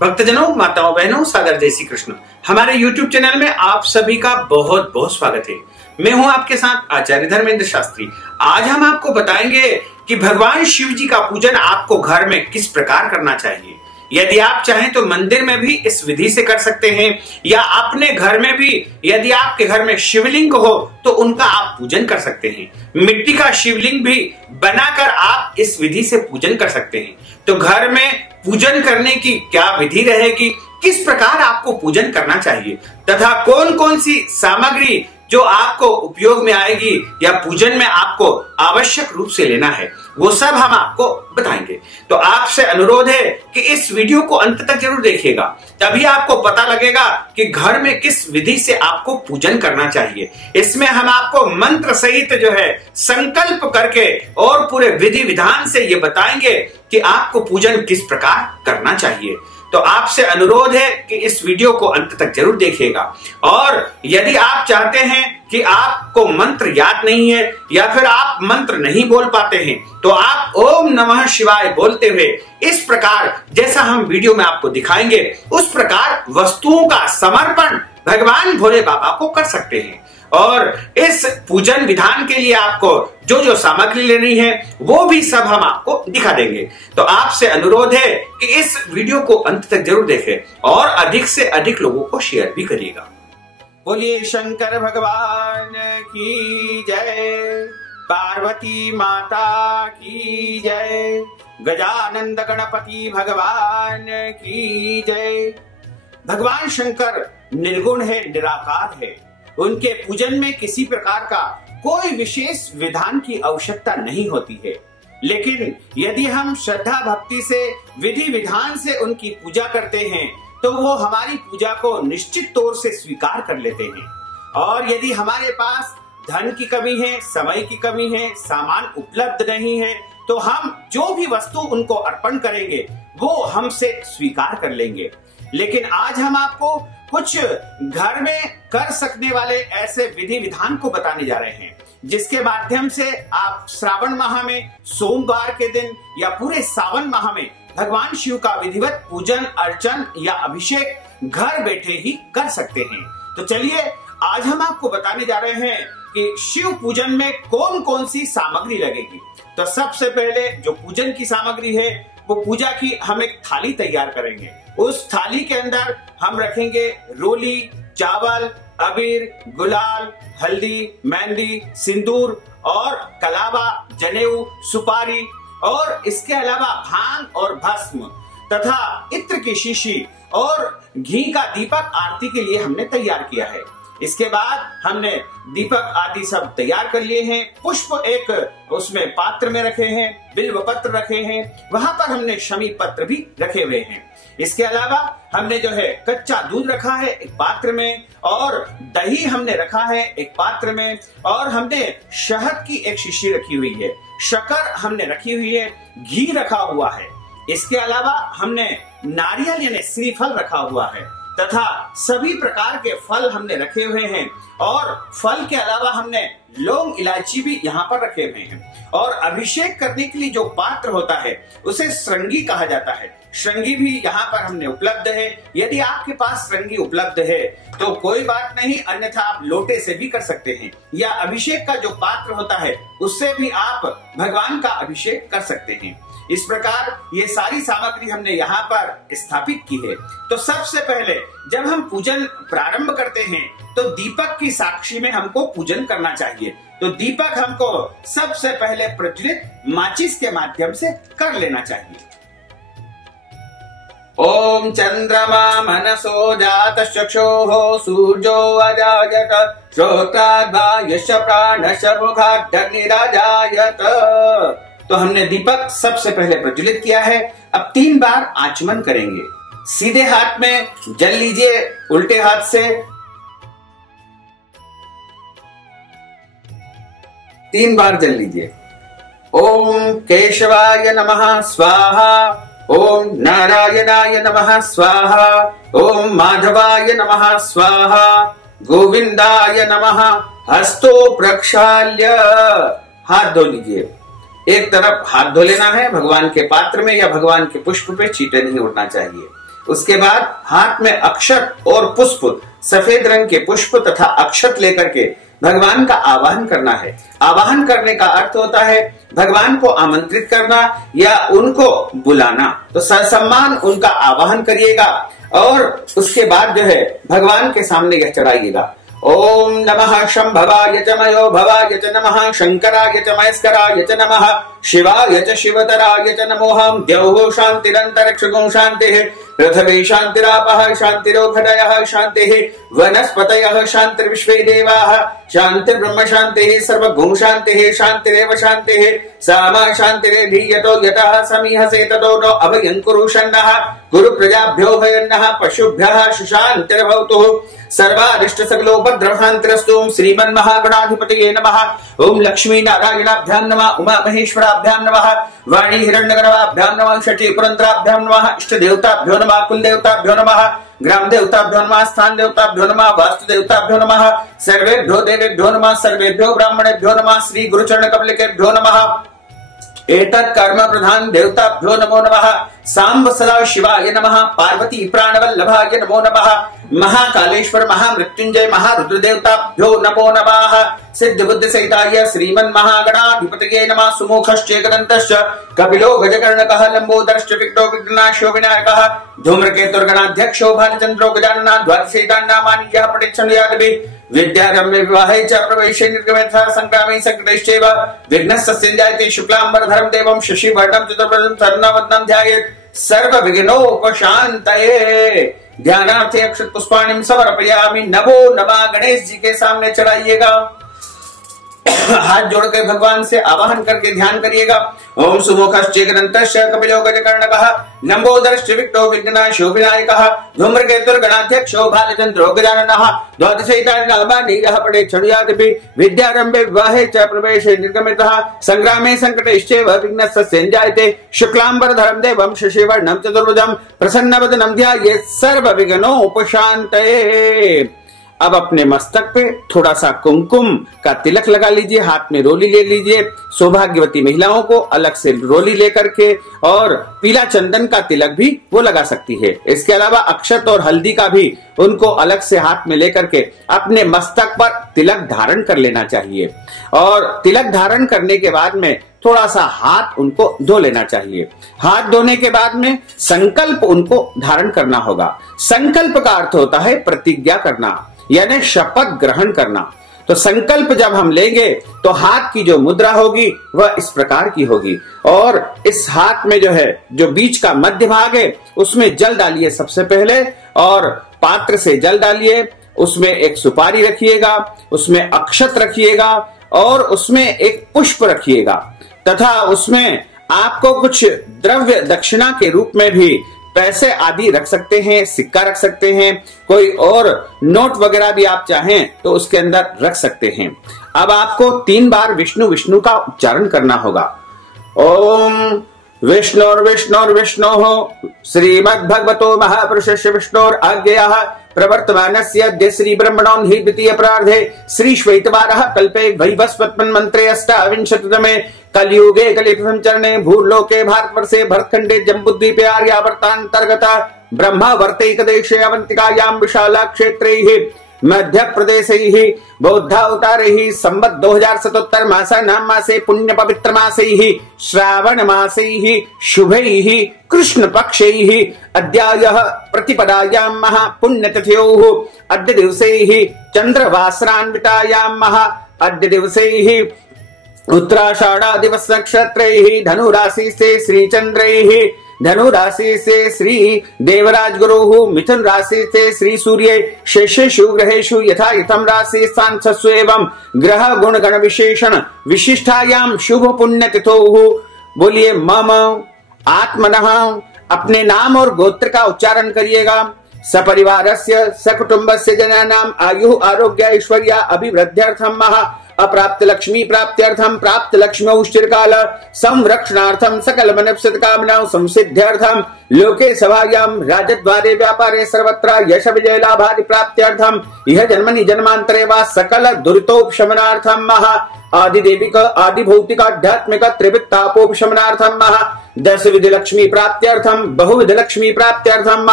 भक्तजनों, माताओं, बहनों, सादर जय श्री कृष्ण। हमारे YouTube चैनल में आप सभी का बहुत बहुत स्वागत है। मैं हूं आपके साथ आचार्य धर्मेंद्र शास्त्री। आज हम आपको बताएंगे कि भगवान शिव जी का पूजन आपको घर में किस प्रकार करना चाहिए। यदि आप चाहें तो मंदिर में भी इस विधि से कर सकते हैं, या अपने घर में भी यदि आपके घर में शिवलिंग हो तो उनका आप पूजन कर सकते हैं। मिट्टी का शिवलिंग भी बनाकर आप इस विधि से पूजन कर सकते हैं। तो घर में पूजन करने की क्या विधि रहेगी, किस प्रकार आपको पूजन करना चाहिए तथा कौन कौन सी सामग्री जो आपको उपयोग में आएगी या पूजन में आपको आवश्यक रूप से लेना है, वो सब हम आपको बताएंगे। तो आपसे अनुरोध है कि इस वीडियो को अंत तक जरूर देखिएगा, तभी आपको पता लगेगा कि घर में किस विधि से आपको पूजन करना चाहिए। इसमें हम आपको मंत्र सहित जो है संकल्प करके और पूरे विधि विधान से ये बताएंगे कि आपको पूजन किस प्रकार करना चाहिए। तो आपसे अनुरोध है कि इस वीडियो को अंत तक जरूर देखिएगा। और यदि आप चाहते हैं कि आपको मंत्र याद नहीं है या फिर आप मंत्र नहीं बोल पाते हैं, तो आप ओम नमः शिवाय बोलते हुए इस प्रकार जैसा हम वीडियो में आपको दिखाएंगे उस प्रकार वस्तुओं का समर्पण भगवान भोले बाबा को कर सकते हैं। और इस पूजन विधान के लिए आपको जो जो सामग्री लेनी है वो भी सब हम आपको दिखा देंगे। तो आपसे अनुरोध है कि इस वीडियो को अंत तक जरूर देखें और अधिक से अधिक लोगों को शेयर भी करिएगा। बोलिए शंकर भगवान की जय, पार्वती माता की जय, गजानंद गणपति भगवान की जय। भगवान शंकर निर्गुण है, निराकार है। उनके पूजन में किसी प्रकार का कोई विशेष विधान की आवश्यकता नहीं होती है, लेकिन यदि हम श्रद्धा भक्ति से विधि विधान से उनकी पूजा करते हैं तो वो हमारी पूजा को निश्चित तौर से स्वीकार कर लेते हैं। और यदि हमारे पास धन की कमी है, समय की कमी है, सामान उपलब्ध नहीं है, तो हम जो भी वस्तु उनको अर्पण करेंगे वो हमसे स्वीकार कर लेंगे। लेकिन आज हम आपको कुछ घर में कर सकने वाले ऐसे विधि विधान को बताने जा रहे हैं, जिसके माध्यम से आप श्रावण माह में सोमवार के दिन या पूरे सावन माह में भगवान शिव का विधिवत पूजन अर्चन या अभिषेक घर बैठे ही कर सकते हैं। तो चलिए आज हम आपको बताने जा रहे हैं कि शिव पूजन में कौन कौन सी सामग्री लगेगी। तो सबसे पहले जो पूजन की सामग्री है वो पूजा की हम एक थाली तैयार करेंगे। उस थाली के अंदर हम रखेंगे रोली, चावल, अबीर, गुलाल, हल्दी, मेहंदी, सिंदूर और कलावा, जनेऊ, सुपारी और इसके अलावा भांग और भस्म तथा इत्र की शीशी और घी का दीपक आरती के लिए हमने तैयार किया है। इसके बाद हमने दीपक आदि सब तैयार कर लिए हैं। पुष्प एक उसमें पात्र में रखे हैं, बिल्व पत्र रखे हैं, वहां पर हमने शमी पत्र भी रखे हुए हैं। इसके अलावा हमने जो है कच्चा दूध रखा है एक पात्र में, और दही हमने रखा है एक पात्र में, और हमने शहद की एक शीशी रखी हुई है, शक्कर हमने रखी हुई है, घी रखा हुआ है। इसके अलावा हमने नारियल यानी श्रीफल रखा हुआ है तथा सभी प्रकार के फल हमने रखे हुए हैं। और फल के अलावा हमने लौंग इलायची भी यहाँ पर रखे हुए हैं। और अभिषेक करने के लिए जो पात्र होता है उसे श्रृंगी कहा जाता है। श्रृंगी भी यहाँ पर हमने उपलब्ध है। यदि आपके पास श्रृंगी उपलब्ध है तो कोई बात नहीं, अन्यथा आप लोटे से भी कर सकते हैं, या अभिषेक का जो पात्र होता है उससे भी आप भगवान का अभिषेक कर सकते हैं। इस प्रकार ये सारी सामग्री हमने यहाँ पर स्थापित की है। तो सबसे पहले जब हम पूजन प्रारंभ करते हैं तो दीपक की साक्षी में हमको पूजन करना चाहिए। तो दीपक हमको सबसे पहले प्रज्वलित माचिस के माध्यम से कर लेना चाहिए। ओम चंद्रमा मनसो जात चक्षुः सूर्यो अजायत श्रोत्राद्वायश्च प्राणश्च मुखादग्निराजायत। तो हमने दीपक सबसे पहले प्रज्वलित किया है। अब 3 बार आचमन करेंगे। सीधे हाथ में जल लीजिए, उल्टे हाथ से 3 बार जल लीजिए। ओम केशवाय नमः स्वाहा, ओम नारायणाय नमः स्वाहा, ओम माधवाय नमः स्वाहा, गोविंदाय नमः। हस्तो प्रक्षाल्य हाथ धो लीजिए। एक तरफ हाथ धो लेना है, भगवान के पात्र में या भगवान के पुष्प पे छींटे नहीं उड़ना चाहिए। उसके बाद हाथ में अक्षत और पुष्प, सफेद रंग के पुष्प तथा अक्षत लेकर के भगवान का आवाहन करना है। आवाहन करने का अर्थ होता है भगवान को आमंत्रित करना या उनको बुलाना। तो ससम्मान उनका आवाहन करिएगा और उसके बाद जो है भगवान के सामने यह चढ़ाइएगा। ओम नमः शंभवाय च मयो भवाय च नमः शंकराय च महेश्वराय च नमः शिवाय च शिवतराय च नमोऽहं द्यौः शान्तिरन्तरिक्षगुं शान्तिः पृथिवी शान्तिरापः शान्तिरोषधयः शान्तिः वनस्पतयः शान्तिर्विश्वे देवाः शान्तिर्ब्रह्म शान्तिः सर्वगुं शान्तिः शान्तिरेव शान्तिः सामा शान्तिरेधीयतो यतः समीहसे ततो नो अभयं कुरु शन्नः गुरु प्रजाभ्यो भयन्नः पशुभ्यः सुशान्तिर्भवतु सर्वारिष्ट सकलोपद्रवशान्तिरस्तु। श्रीमन्महागणाधिपतये नमः। ओम लक्ष्मी नारायणाभ्यां नमः। उमा महेश्वराभ्यां नमः। वाणी हिरण्यगर्भाभ्यां नमः। षठी पुरंदराभ्यां नमः। इष्ट देवताभ्यो नमः। कुल देवताभ्यो नमः। ग्राम देवताभ्यो नमः। स्थान देवताभ्यो नमः। वास्तु देवताभ्यो नमः। सर्वेभ्यो देवेभ्यो नमः। सर्वेभ्यो ब्राह्मणेभ्यो नमः। श्री गुरुचरण कमलिकेभ्यो नमः। एतत् कर्म प्रधान देवताभ्यो नमो नमः। सांब सदा शिवाय नमः। पार्वती प्राणवल्लभाय नमो नमः। महाकालेश्वर महामृत्युंजय महारुद्र देवताभ्यो नमो नमः। सिद्ध बुद्धि सहिताय श्रीमन् महागणाधिपतये नमः। सुमुखश्चेकदन्तश्च कपिलो गजकर्णकः लंबोदरश्च विघ्नो विघ्नाशो विनायकः धूम्रकेतुर्गणाध्यक्षो भालचंद्रो गजाननः द्वादशैतान् नामानि यः पठिष्यति विद्यारम्भे विवाहे च प्रवेशे निर्गमे तथा संग्रामे संकटैश्चैव विघ्नस्य संजायते शुक्लांबरधरं देवं शशिवर्णं चतुर्भुजं शरणावदनं ध्यायेत् सर्व विघ्नोपशान्तये। ध्यानार्थे अक्षत पुष्पाणिं समर्पयामि। नमो नमः। गणेश जी के सामने चढ़ाइएगा। हाथ जोड़ के भगवान से आवाहन करके ध्यान करिएगा। ओम सुमुखश्चेकदन्तश्च कपिलो गजकर्णकः लंबोदरश्च विघ्नो विघ्नाशो विनायकः धूम्रकेतुर्गणाध्यक्षो भालचंद्रो गजाननः द्वादशैतानि नामानि यः पठेत् विद्यारम्भे विवाहे च प्रवेशे निर्गमे तथा संग्रामे संकटैश्चैव विघ्नस्य संजायते शुक्लांबरधरं देवं शशिवर्णं चतुर्भुजं प्रसन्नवदनं ध्यायेत् सर्वविघ्नोपशान्तये। अब अपने मस्तक पे थोड़ा सा कुमकुम का तिलक लगा लीजिए। हाथ में रोली ले लीजिए। सौभाग्यवती महिलाओं को अलग से रोली लेकर के और पीला चंदन का तिलक भी वो लगा सकती है। इसके अलावा अक्षत और हल्दी का भी उनको अलग से हाथ में लेकर के अपने मस्तक पर तिलक धारण कर लेना चाहिए। और तिलक धारण करने के बाद में थोड़ा सा हाथ उनको धो लेना चाहिए। हाथ धोने के बाद में संकल्प उनको धारण करना होगा। संकल्प का अर्थ होता है प्रतिज्ञा करना, यानी शपथ ग्रहण करना। तो संकल्प जब हम लेंगे तो हाथ की जो मुद्रा होगी वह इस प्रकार की होगी और इस हाथ में जो है जो बीच का मध्य भाग है उसमें जल डालिए सबसे पहले और पात्र से जल डालिए। उसमें एक सुपारी रखिएगा, उसमें अक्षत रखिएगा और उसमें एक पुष्प रखिएगा तथा उसमें आपको कुछ द्रव्य दक्षिणा के रूप में भी पैसे आदि रख सकते हैं, सिक्का रख सकते हैं, कोई और नोट वगैरह भी आप चाहें तो उसके अंदर रख सकते हैं। अब आपको 3 बार विष्णु विष्णु का उच्चारण करना होगा। ओम विष्णोर्विष्णोर्विष्णोः श्रीमद्भगवतो महापुरुषस्य विष्णोर आज्ञयाः प्रवर्तमानस्य अद्य श्री ब्रह्मणो हि द्वितीय प्रार्धे श्री श्वेतवारः कल्पे वैवस्वत्मन् मंत्रे अष्टाविंशतितमे कलयुगे कलिप्रथम चरणे भूलोके भारतवर्षे भरतखंडे जम्बूद्वीपे आर्यावर्तान्तर्गता ब्रह्मावर्तैकदेशे अवन्तिकायां विशाला क्षेत्रैः मध्य प्रदेशैः बौद्धावतारैः संवत् 2077 मासानां मासे पुण्य पवित्र मासैः श्रावण मासैः शुभैः कृष्ण पक्षैः अद्यायः प्रतिपदायां महा पुण्यतिथ्योः अद्य दिवसैः चंद्रवासरान्वितायां महा अद्य दिवसैः उत्तराषाढ़ा दिवस नक्षत्रैः धनुराशि से श्री चंद्रैः धनु राशि से श्री देवराज गुरु मिथुन राशि से श्री सूर्य शेषेषु ग्रहेषु यथा यथम राशि सांसस्व एवं ग्रह गुण गण विशेषण विशिष्टायाम शुभ पुण्य तिथो। बोलिए मम आत्मनः। अपने नाम और गोत्र का उच्चारण करिएगा। सपरिवारस्य सकुटुंबस्य जनानाम आयु आरोग्य ऐश्वर्य अभिवृद्ध्यर्थम महा अप्राप्त लक्ष्मी प्राप्त्यर्थम प्राप्त लक्ष्मी चिरकाल संरक्षणार्थम सकल मनप्सित कामनाओं संसिद्ध्यर्थम लोके सभायां राजद्वारे व्यापारे सर्वत्र यश विजय लाभादि प्राप्त्यर्थम यह जन्मनि जन्मांतरे वा सकल दुरितोपशमनार्थम महा आदि देविक आदि भौतिक आध्यात्मिक त्रिविध तापोपशमनार्थम महा दश विधि लक्ष्मी प्राप्त्यर्थम बहुविध लक्ष्मी प्राप्त्यर्थम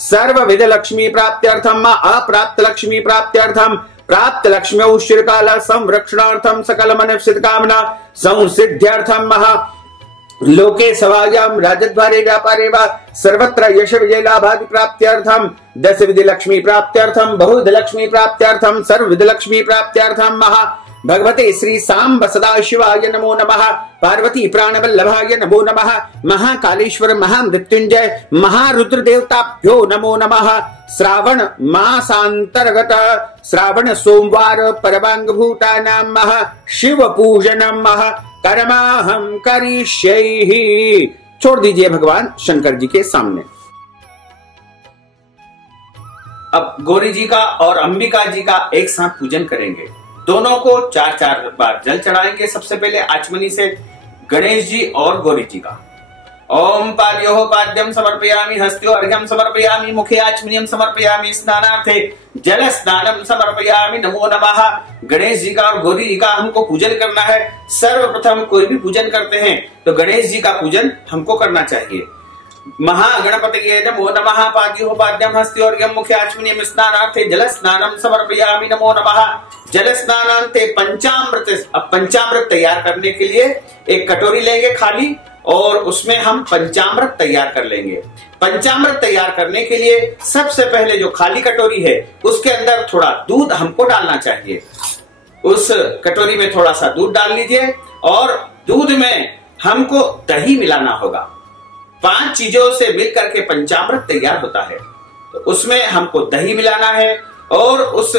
सर्वविध लक्ष्मी प्राप्त्यर्थम अप्राप्त लक्ष्मी प्राप्त्यर्थम प्राप्त लक्ष्म्यौ चिरकाल संरक्षणार्थम सकल मनस्सित कामना संसिद्ध्यर्थम लोके सभायां राजद्वारे व्यापारे वा सर्वत्र यश विजय लाभादि प्राप्त्यर्थम दश विधि लक्ष्मी प्राप्त्यर्थम बहुविध लक्ष्मी प्राप्त्यर्थम सर्वविध लक्ष्मी प्राप्त्यर्थम भगवते श्री सांब सदाशिवाय नमो नमः। पार्वती प्राणवल्लभाय नमो नमः। महाकालेश्वर महामृत्युंजय महारुद्र देवताभ्यो नमो नमः। श्रावण मासांतर्गत श्रावण सोमवार परमांगभूतानां शिव पूजनम कर्माहं करिष्ये। छोड़ दीजिए भगवान शंकर जी के सामने। अब गौरी जी का और अंबिका जी का एक साथ पूजन करेंगे। दोनों को 4-4 बार जल चढ़ाएंगे। सबसे पहले आचमनी से गणेश जी और गौरी जी का। ओम पाद्योः पाद्यम समर्पयामि, हस्त्यो अर्घ्यम समर्पयामि, मुखे आचमनीयम समर्पयामि, स्नानार्थे जल स्नानम समर्पयामि। नमो नमः। गणेश जी का और गौरी जी का हमको पूजन करना है। सर्वप्रथम कोई भी पूजन करते हैं तो गणेश जी का पूजन हमको करना चाहिए। महागणपतये नमो नमः। पाद्योः पाद्यम हस्त्योर्घ्यम मुखे आचमनीयम स्नानार्थे जल स्नानम समर्पयामि। नमो नमः। जल स्नानांते पंचामृत। अब पंचामृत तैयार करने के लिए एक कटोरी लेंगे खाली और उसमें हम पंचामृत तैयार कर लेंगे। पंचामृत तैयार करने के लिए सबसे पहले जो खाली कटोरी है उसके अंदर थोड़ा दूध हमको डालना चाहिए। उस कटोरी में थोड़ा सा दूध डाल लीजिए और दूध में हमको दही मिलाना होगा। 5 चीजों से मिलकर के पंचामृत तैयार होता है। तो उसमें हमको दही मिलाना है और उस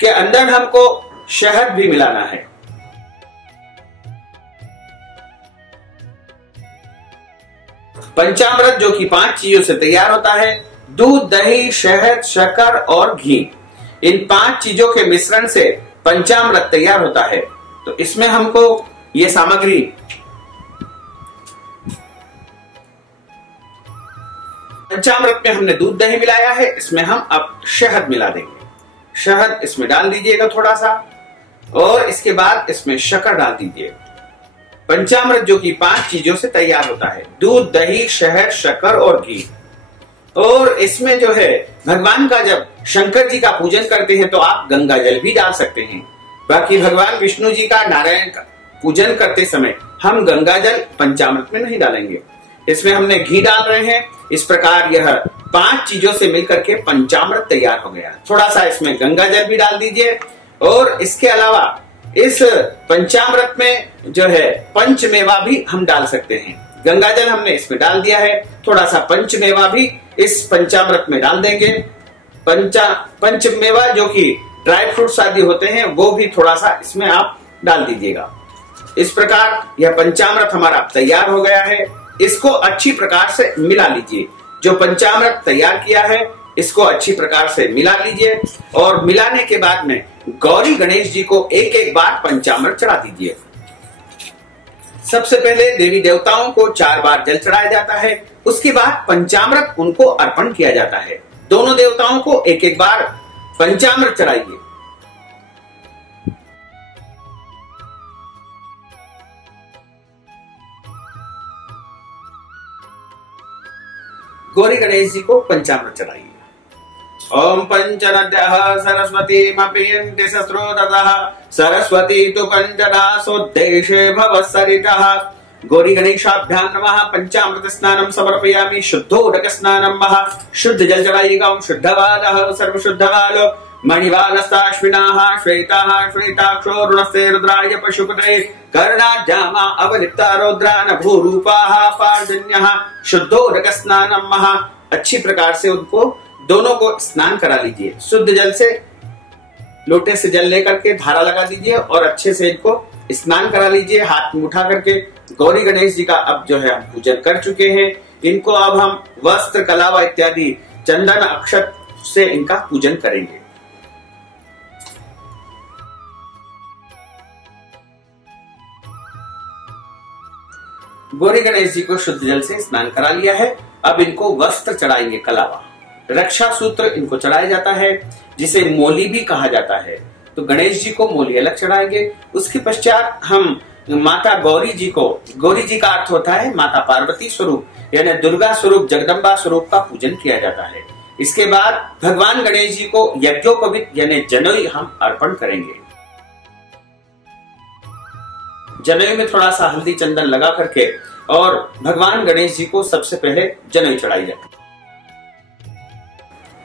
के अंदर हमको शहद भी मिलाना है। पंचामृत जो कि 5 चीजों से तैयार होता है, दूध, दही, शहद, शक्कर और घी। इन 5 चीजों के मिश्रण से पंचामृत तैयार होता है। तो इसमें हमको ये सामग्री पंचामृत में हमने दूध दही मिलाया है, इसमें हम अब शहद मिला देंगे। शहद इसमें डाल दीजिएगा थोड़ा सा और इसके बाद इसमें शक्कर डाल दीजिए। पंचामृत जो कि 5 चीजों से तैयार होता है, दूध, दही, शहद, शक्कर और घी। और इसमें जो है भगवान का जब शंकर जी का पूजन करते हैं तो आप गंगा जल भी डाल सकते हैं। बाकी भगवान विष्णु जी का, नारायण का पूजन करते समय हम गंगा जल पंचामृत में नहीं डालेंगे। इसमें हमने घी डाल रहे हैं। इस प्रकार यह 5 चीजों से मिलकर के पंचामृत तैयार हो गया। थोड़ा सा इसमें गंगा जल भी डाल दीजिए और इसके अलावा इस पंचामृत में जो है पंचमेवा भी हम डाल सकते हैं। गंगा जल हमने इसमें डाल दिया है, थोड़ा सा पंचमेवा भी इस पंचामृत में डाल देंगे। पंचमेवा जो कि ड्राई फ्रूट्स आदि होते हैं वो भी थोड़ा सा इसमें आप डाल दीजिएगा। इस प्रकार यह पंचामृत हमारा तैयार हो गया है। इसको अच्छी प्रकार से मिला लीजिए। जो पंचामृत तैयार किया है इसको अच्छी प्रकार से मिला लीजिए और मिलाने के बाद में गौरी गणेश जी को एक एक बार पंचामृत चढ़ा दीजिए। सबसे पहले देवी देवताओं को 4 बार जल चढ़ाया जाता है, उसके बाद पंचामृत उनको अर्पण किया जाता है। दोनों देवताओं को एक एक बार पंचामृत चढ़ाइए। गौरी गणेश जी को पंचामृत चढ़ाइए। ओम पंचनद्यः सरस्वतीमपीयन्ति शस्त्रोदतः सरस्वती तु पंचनासोद्देशे भवसरितः। गौरी गणेशाभ्यां नमः। पंचामृत स्नानं समर्पयामि। शुद्धोदक स्नानं महा। शुद्ध जल चढ़ाइएगा। शुद्धवालः सर्वशुद्धवालो मणिवालस्ताश्विनाः श्वेताः श्वेताक्षो रुणस्ते रुद्राय पशुपतये कर्णाजामा अवलिप्ता रौद्रान भूरूपाः पार्जन्यः। शुद्धोदक स्नानं महा। अच्छी प्रकार से उनको दोनों को स्नान करा लीजिए। शुद्ध जल से लोटे से जल लेकर के धारा लगा दीजिए और अच्छे से इनको स्नान करा लीजिए हाथ में उठा करके। गौरी गणेश जी का अब जो है हम पूजन कर चुके हैं। इनको अब हम वस्त्र, कलावा इत्यादि चंदन अक्षत से इनका पूजन करेंगे। गौरी गणेश जी को शुद्ध जल से स्नान करा लिया है। अब इनको वस्त्र चढ़ाएंगे, कलावा, रक्षा सूत्र इनको चढ़ाया जाता है, जिसे मोली भी कहा जाता है। तो गणेश जी को मोली अलग चढ़ाएंगे। उसके पश्चात हम माता गौरी जी को, गौरी जी का अर्थ होता है माता पार्वती स्वरूप यानी दुर्गा स्वरूप, जगदम्बा स्वरूप का पूजन किया जाता है। इसके बाद भगवान गणेश जी को यज्ञोपवीत यानी जनेऊ हम अर्पण करेंगे। जनेऊ में थोड़ा सा हल्दी चंदन लगा करके और भगवान गणेश जी को सबसे पहले जनेऊ चढ़ाई जाए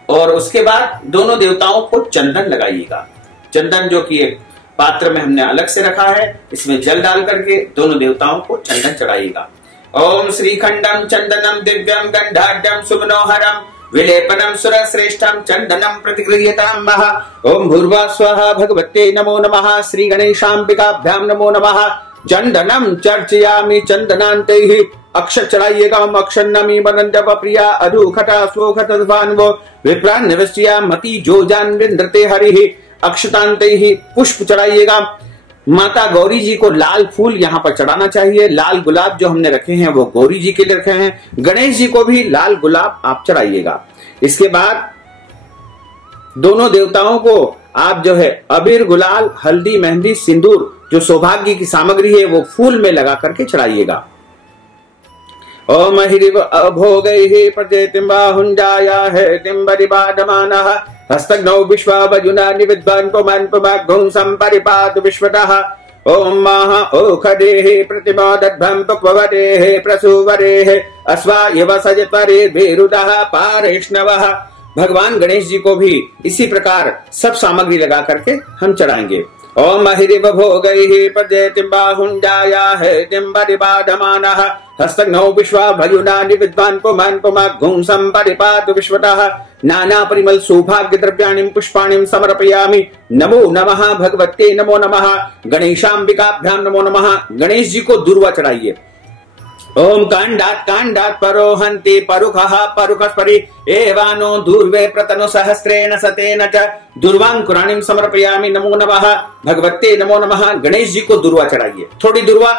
और उसके बाद दोनों देवताओं को चंदन लगाइएगा। चंदन जो कि एक पात्र में हमने अलग से रखा है, इसमें जल डाल करके दोनों देवताओं को चंदन चढ़ाइएगा। ओम श्रीखंडम चंदनम दिव्यम गंधाढ्यम सुमनोहरम विलेपनम सुरश्रेष्ठम चंदनम प्रतिगृह्यताम महा। ओम भूर्भुवः स्वः भगवते नमो नमः। श्री गणेशांबिकाभ्याम नमो नमः। चंदनम चर्चयामि चंदनांतैः। अक्षर चढ़ाइएगा। अक्षन्नमी वनंदव प्रिया अधुखटा स्वोखतद्भान्वो विप्रान निवस्या मति जोजान विन्द्रते हरिः। अक्षतांतैः पुष्प चढ़ाइएगा। माता गौरी जी को लाल फूल यहाँ पर चढ़ाना चाहिए। लाल गुलाब जो हमने रखे हैं वो गौरी जी के लिए रखे हैं। गणेश जी को भी लाल गुलाब आप चढ़ाइएगा। इसके बाद दोनों देवताओं को आप जो है अबीर, गुलाल, हल्दी, मेहंदी, सिंदूर जो सौभाग्य की सामग्री है वो फूल में लगा करके चढ़ाइएगा। ओम हिरिव अभोगैः प्रजेतिं बाहुंजाया है तिम्बरिबाधमानः हस्तग्नौ विश्वावजुना निविद्वान् पुमान् पुमाग्घुं सम्परिपातु विश्वतः। ओम महा ओखदेः प्रतिमोदद्भं पुक्ववदेः प्रसूवरेः अस्वायव सजत्वरेर्भिरुदः पारेष्णवः। भगवान गणेश जी को भी इसी प्रकार सब सामग्री लगा करके हम चढ़ाएंगे। ओम हिरिव भोगैः प्रजेतिं बाहुंजाया है तिम्बरिबाधमानः हस्तग्नौ विश्वावजुना निविद्वान् पुमान् पुमाग्घुं सम्परिपातु विश्वतः। नाना परिमल सौभाग्य द्रव्याणि पुष्पाणि समर्पयामि। नमो नमः भगवते नमो नमः। गणेशांबिकाभ्याम नमो नमः। गणेश जी को दूर्वा चढ़ाइए। ओम कांडात परोहन्ति परुखः परुखस्परि एवानो दूर्वे प्रतनु सहस्रेण सतेन च दूर्वांकुराणिं समर्पयामि। नमो नमः भगवते नमो नमः। गणेश जी को दूर्वा चढ़ाइए। थोड़ी दूर्वा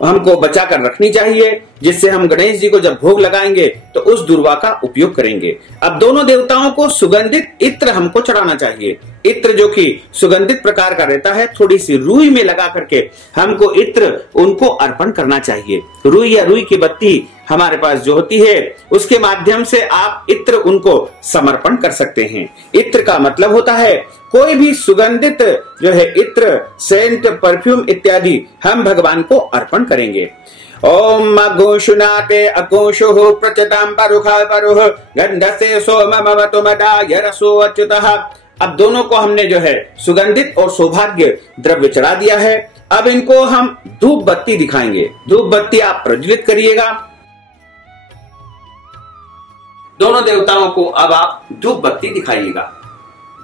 हमको बचा कर रखनी चाहिए जिससे हम गणेश जी को जब भोग लगाएंगे तो उस दूर्वा का उपयोग करेंगे। अब दोनों देवताओं को सुगंधित इत्र हमको चढ़ाना चाहिए। इत्र जो कि सुगंधित प्रकार का रहता है, थोड़ी सी रुई में लगा करके हमको इत्र उनको अर्पण करना चाहिए। रुई या रुई की बत्ती हमारे पास जो होती है उसके माध्यम से आप इत्र उनको समर्पण कर सकते हैं। इत्र का मतलब होता है कोई भी सुगंधित जो है इत्र, सेंट, परफ्यूम इत्यादि हम भगवान को अर्पण करेंगे। ओम अघोषुनाते अघोषुः प्रचतां परुखः परुः गंधस्य सोममवतु मदाय रसो अच्युतः। अब दोनों को हमने जो है सुगंधित और सौभाग्य द्रव्य चढ़ा दिया है। अब इनको हम धूप बत्ती दिखाएंगे। धूप बत्ती आप प्रज्वलित करिएगा। दोनों देवताओं को अब आप धूप बत्ती दिखाइएगा।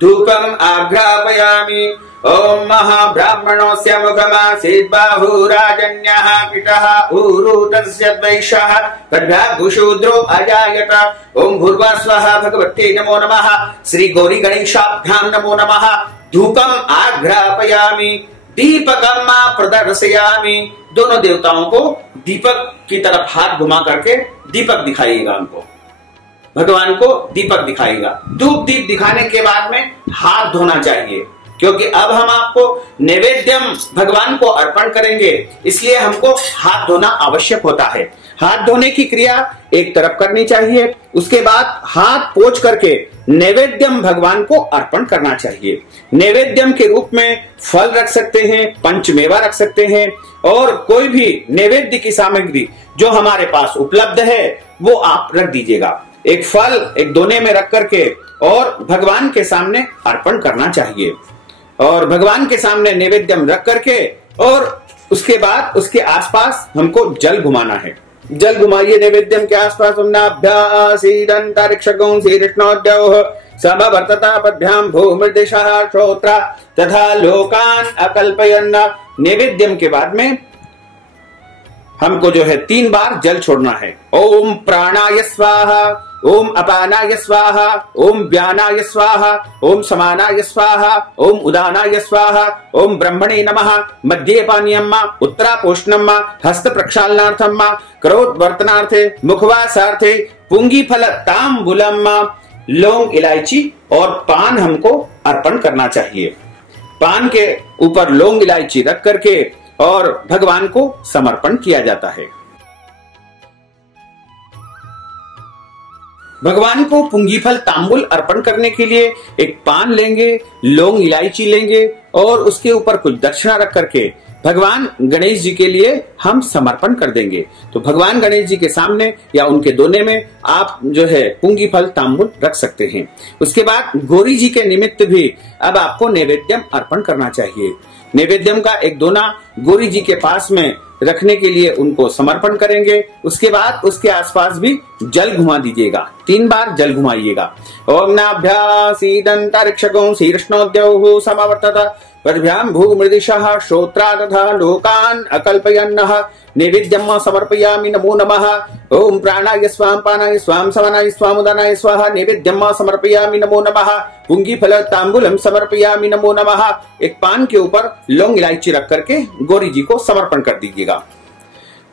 धूपम आघ्रापयामि। ओम महाब्राह्मणोऽस्य मुखमासीत् बाहुराजन्यः पितः ऊरु तस्य द्वैषः खड्गाघुशूद्रो अजायत। ओम भूर्भुवः स्वः भगवते नमो नमः। श्री गौरी गणेशाभ्याम नमो नमः। धूपम आघ्रापयामि दीपकम प्रदर्शयामि। दोनों देवताओं को दीपक की तरफ हाथ घुमा करके दीपक दिखाइएगा। उनको भगवान को दीपक दिखाएगा। धूप दीप दिखाने के बाद में हाथ धोना चाहिए क्योंकि अब हम आपको नैवेद्यम भगवान को अर्पण करेंगे, इसलिए हमको हाथ धोना आवश्यक होता है। हाथ धोने की क्रिया एक तरफ करनी चाहिए, उसके बाद हाथ पोंछ करके नैवेद्यम भगवान को अर्पण करना चाहिए। नैवेद्यम के रूप में फल रख सकते हैं, पंचमेवा रख सकते हैं और कोई भी नैवेद्य की सामग्री जो हमारे पास उपलब्ध है वो आप रख दीजिएगा। एक फल एक दोने में रख करके और भगवान के सामने अर्पण करना चाहिए और भगवान के सामने नैवेद्यम रख करके और उसके बाद उसके आसपास हमको जल घुमाना है। जल घुमाइए नैवेद्यम के आसपास। समवर्ततापद्भ्याम भूमिर्दिशः श्रोत्रा तथा लोकान अकल्पयन्। नैवेद्यम के बाद में हमको जो है 3 बार जल छोड़ना है। ओम प्राणाय स्वाहा, ओम अपानाय स्वाहा, ओम व्यानाय स्वाहा, ओम समानाय स्वाहा, ओम उदानाय स्वाहा, ओम ब्रह्मणे नमः। मध्ये पानीयम् उत्तरापोष्णम् हस्त प्रक्षालनार्थम् करोद्वर्तनार्थे मुखवासार्थे पुंगी फल तांबूलम्। लौंग, इलायची और पान हमको अर्पण करना चाहिए। पान के ऊपर लौंग इलायची रख करके और भगवान को समर्पण किया जाता है। भगवान को पुंगी फल तांबुल अर्पण करने के लिए एक पान लेंगे, लौंग इलायची लेंगे और उसके ऊपर कुछ दक्षिणा रख करके भगवान गणेश जी के लिए हम समर्पण कर देंगे। तो भगवान गणेश जी के सामने या उनके दोने में आप जो है पुंगी फल तांबुल रख सकते हैं। उसके बाद गौरी जी के निमित्त भी अब आपको नैवेद्यम अर्पण करना चाहिए। नैवेद्यम का एक दोना गौरी जी के पास में रखने के लिए उनको समर्पण करेंगे। उसके बाद उसके आसपास भी जल घुमा दीजिएगा, 3 बार जल घुमाइएगा। ओम नाभ्यासीदंतरिक्षगो शीर्ष्णोद्यौः समवर्तत पद्भ्यां भूमृदिशः श्रोत्रा तथा लोकान् अकल्पयन्नः नैवेद्यं समर्पयामि नमो नमः। ओम प्राणाय स्वाम पानाय स्वाम समानाय स्वाम उदानाय स्वाहा नैवेद्यं समर्पयामि नमो नमः। पुंगी फल तांबूलम समर्पयामि नमो नमः। एक पान के ऊपर लौंग इलायची रख करके गौरी जी को समर्पण कर दीजिएगा।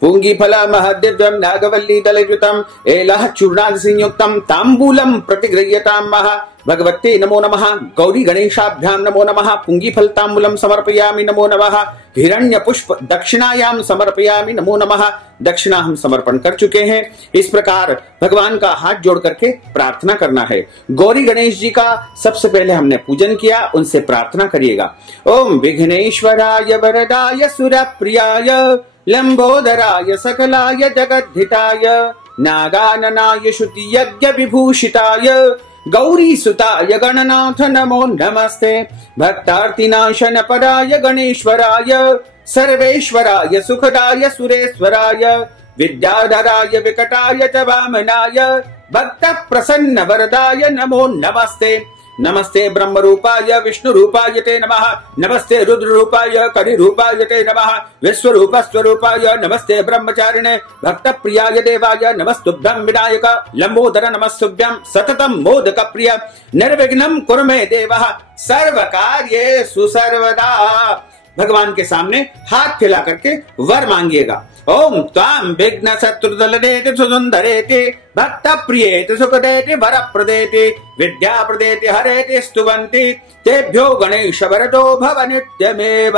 पुंगी फल महदिव्यम नागवल्ली दलयुतम एलह चूर्णादि संयुक्तम तांबूलम प्रतिगृह्यताम महा भगवते नमो नमः। गौरी गणेशाभ्याम नमो नमः। पुंगी फल तांबूलम समर्पयामि नमो नमः। हिरण्य पुष्प दक्षिणायाम समर्पयामि नमो नमः। दक्षिणा हम समर्पण कर चुके हैं। इस प्रकार भगवान का हाथ जोड़ करके प्रार्थना करना है। गौरी गणेश जी का सबसे पहले हमने पूजन किया, उनसे प्रार्थना करिएगा। ओम विघ्नेश्वराय वरदाय सुरप्रियाय लंबोदराय सकलाय जगद्धिताय नागाननाय श्रुति यज्ञ विभूषिताय गौरी सुताय गणनाथ नमो नमस्ते। भक्तार्तिनाशन पराय गणेश्वराय सर्वेश्वराय सुखदाय सुरेश्वराय विद्याधराय विकटाय च वामनाय भक्त प्रसन्न वरदाय नमो नमस्ते। नमस्ते ब्रह्म रूपाय विष्णु रूपाय ते नमः। नमस्ते रुद्र रूपाय करि रूपाय ते नमः। विश्वरूप स्वरूपाय नमस्ते ब्रह्मचारिणे भक्त प्रियाय देवाय नमस्तुभ्यं विनायक लंबोदर नमस्तुभ्यं सततम मोदक प्रिय निर्विघ्नं कुरु मे देवः सर्व कार्येषु सर्वदा। भगवान के सामने हाथ फैला करके वर मांगिएगा। ओम त्वां विघ्न शत्रुदलनेति सुसुंदरेति भक्त प्रियेति सुखदेति वर प्रदेति विद्या प्रदेति हरेति स्तुवन्ति तेभ्यो गणेश वरदो भव नित्यमेव।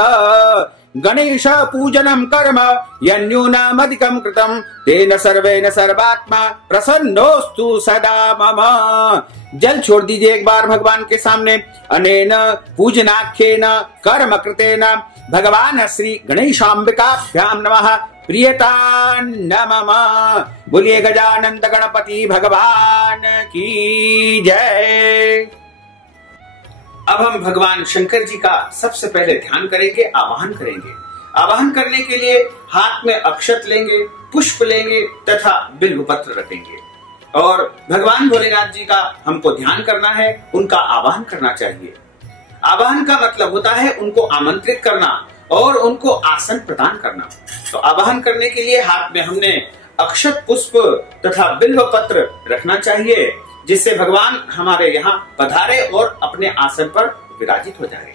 गणेश पूजनम कर्म यन्यूनामधिकं कृतं तेन सर्वेन सर्वात्मा प्रसन्नोस्तु सदा मम। जल छोड़ दीजिए एक बार भगवान के सामने। अनेन पूजनाख्येन कर्म कृतेन भगवान श्री गणेशाम्बिकाभ्यां नमः प्रियता नमः। बोलिए गजानंद गणपति भगवान की जय। अब हम भगवान शंकर जी का सबसे पहले ध्यान करेंगे, आवाहन करेंगे। आवाहन करने के लिए हाथ में अक्षत लेंगे, पुष्प लेंगे तथा बिल्व पत्र रखेंगे और भगवान भोलेनाथ जी का हमको ध्यान करना है, उनका आवाहन करना चाहिए। आवाहन का मतलब होता है उनको आमंत्रित करना और उनको आसन प्रदान करना। तो आवाहन करने के लिए हाथ में हमने अक्षत पुष्प तथा बिल्व पत्र रखना चाहिए, जिससे भगवान हमारे यहाँ पधारे और अपने आसन पर विराजित हो जाए।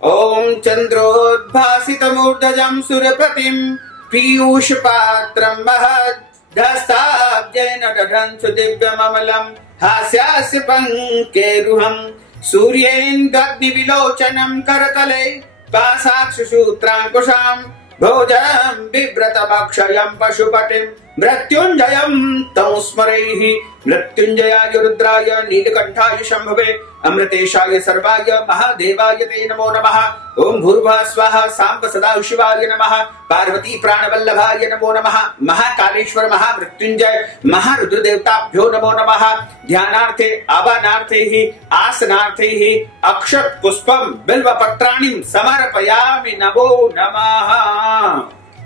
ओम चंद्रोद्भासितमूर्धजं सूर्यप्रतिम पीयूष पात्रं महत् दस्ताब्जेन दधन्तु दिव्यममलं हास्यास्य पंकेरुहं सूर्येन्द्रग्निविलोचनं करतले पाशाक्षसूत्राङ्कुशां भोजनं बिभ्रतभक्षयं पशुपतिं मृत्युंजयं तं स्मरैः। मृत्युंजयाय रुद्राय नीलकंठाय शंभवे अमृतेशाय सर्वाय महादेवाय ते नमो नमः। ओम भूर्भुवः स्वः सांब सदा शिवाय नमः। पार्वती प्राणवल्लभाय नमो नमः। महाकालेश्वर महामृत्युंजय महारुद्र देवताभ्यो नमो नमः। ध्यानार्थे आवाहनार्थे ही आसनार्थे ही अक्षत पुष्पम बिल्व पत्राणि समर्पयामि नमो नमः।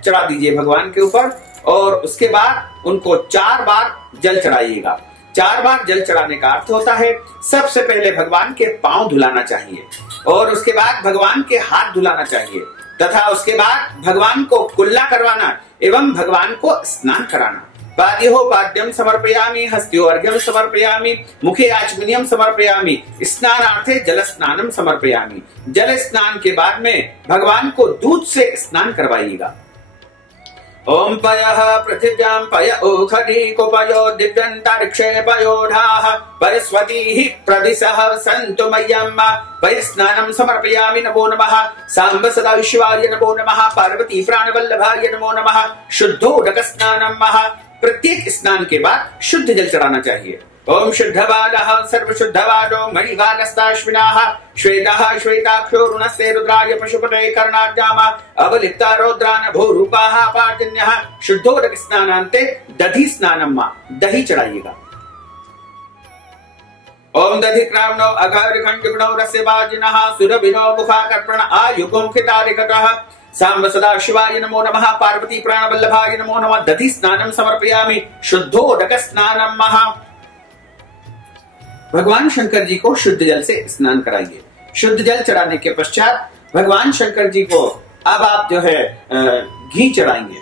चढ़ा दीजिए भगवान के ऊपर और उसके बाद उनको 4 बार जल चढ़ाइएगा। 4 बार जल चढ़ाने का अर्थ होता है सबसे पहले भगवान के पांव धुलाना चाहिए और उसके बाद भगवान के हाथ धुलाना चाहिए तथा उसके बाद भगवान को कुल्ला करवाना एवं भगवान को स्नान कराना। पाद्यो पाद्यम समर्पयामि हस्त्यो अर्घ्यम समर्पयामि मुखे आचमनीयम समर्पयामि स्नानार्थे जल स्नानम समर्पयामि। जल स्नान के बाद में भगवान को दूध से स्नान करवाइएगा। ओम पयः पृथिव्यां पय ओखधीकुपयो दिव्यन्तरिक्षे पयोधाः परस्वतीः प्रदिशः सन्तु मह्यम् पयस्नानं समर्पयामि नमो नमः। सांब सदा विश्वाय नमो नमः। पार्वती प्राणवल्लभाय नमो नमः। शुद्धोदक स्नानम्। प्रत्येक स्नान के बाद शुद्ध जल चढ़ाना चाहिए। ओम शुद्धवालः सर्वशुद्धवालो मणिवालस्ताश्विनाः श्वेतः श्वेताक्षो रुणस्ते रुद्राय पशुपते कर्णार्जामा अवलिप्ता रौद्रान भूरूपाः पार्जन्यः। शुद्धोदक स्नानान्ते दधि स्नानम्। दही चढ़ाइएगा। ओम दधि क्रावणो अघारिखण्डुगुणो रस्यवाजिनः सुरभिनो मुखाकर्पण आयुगोंखितारिकटः। सांब सदा शिवाय नमो नमः। पार्वती प्राणवल्लभाय नमो नमः। दधि स्नानं समर्पयामि। शुद्धोदक स्नानम्। भगवान शंकर जी को शुद्ध जल से स्नान कराइए। शुद्ध जल चढ़ाने के पश्चात भगवान शंकर जी को अब आप जो है घी चढ़ाएंगे।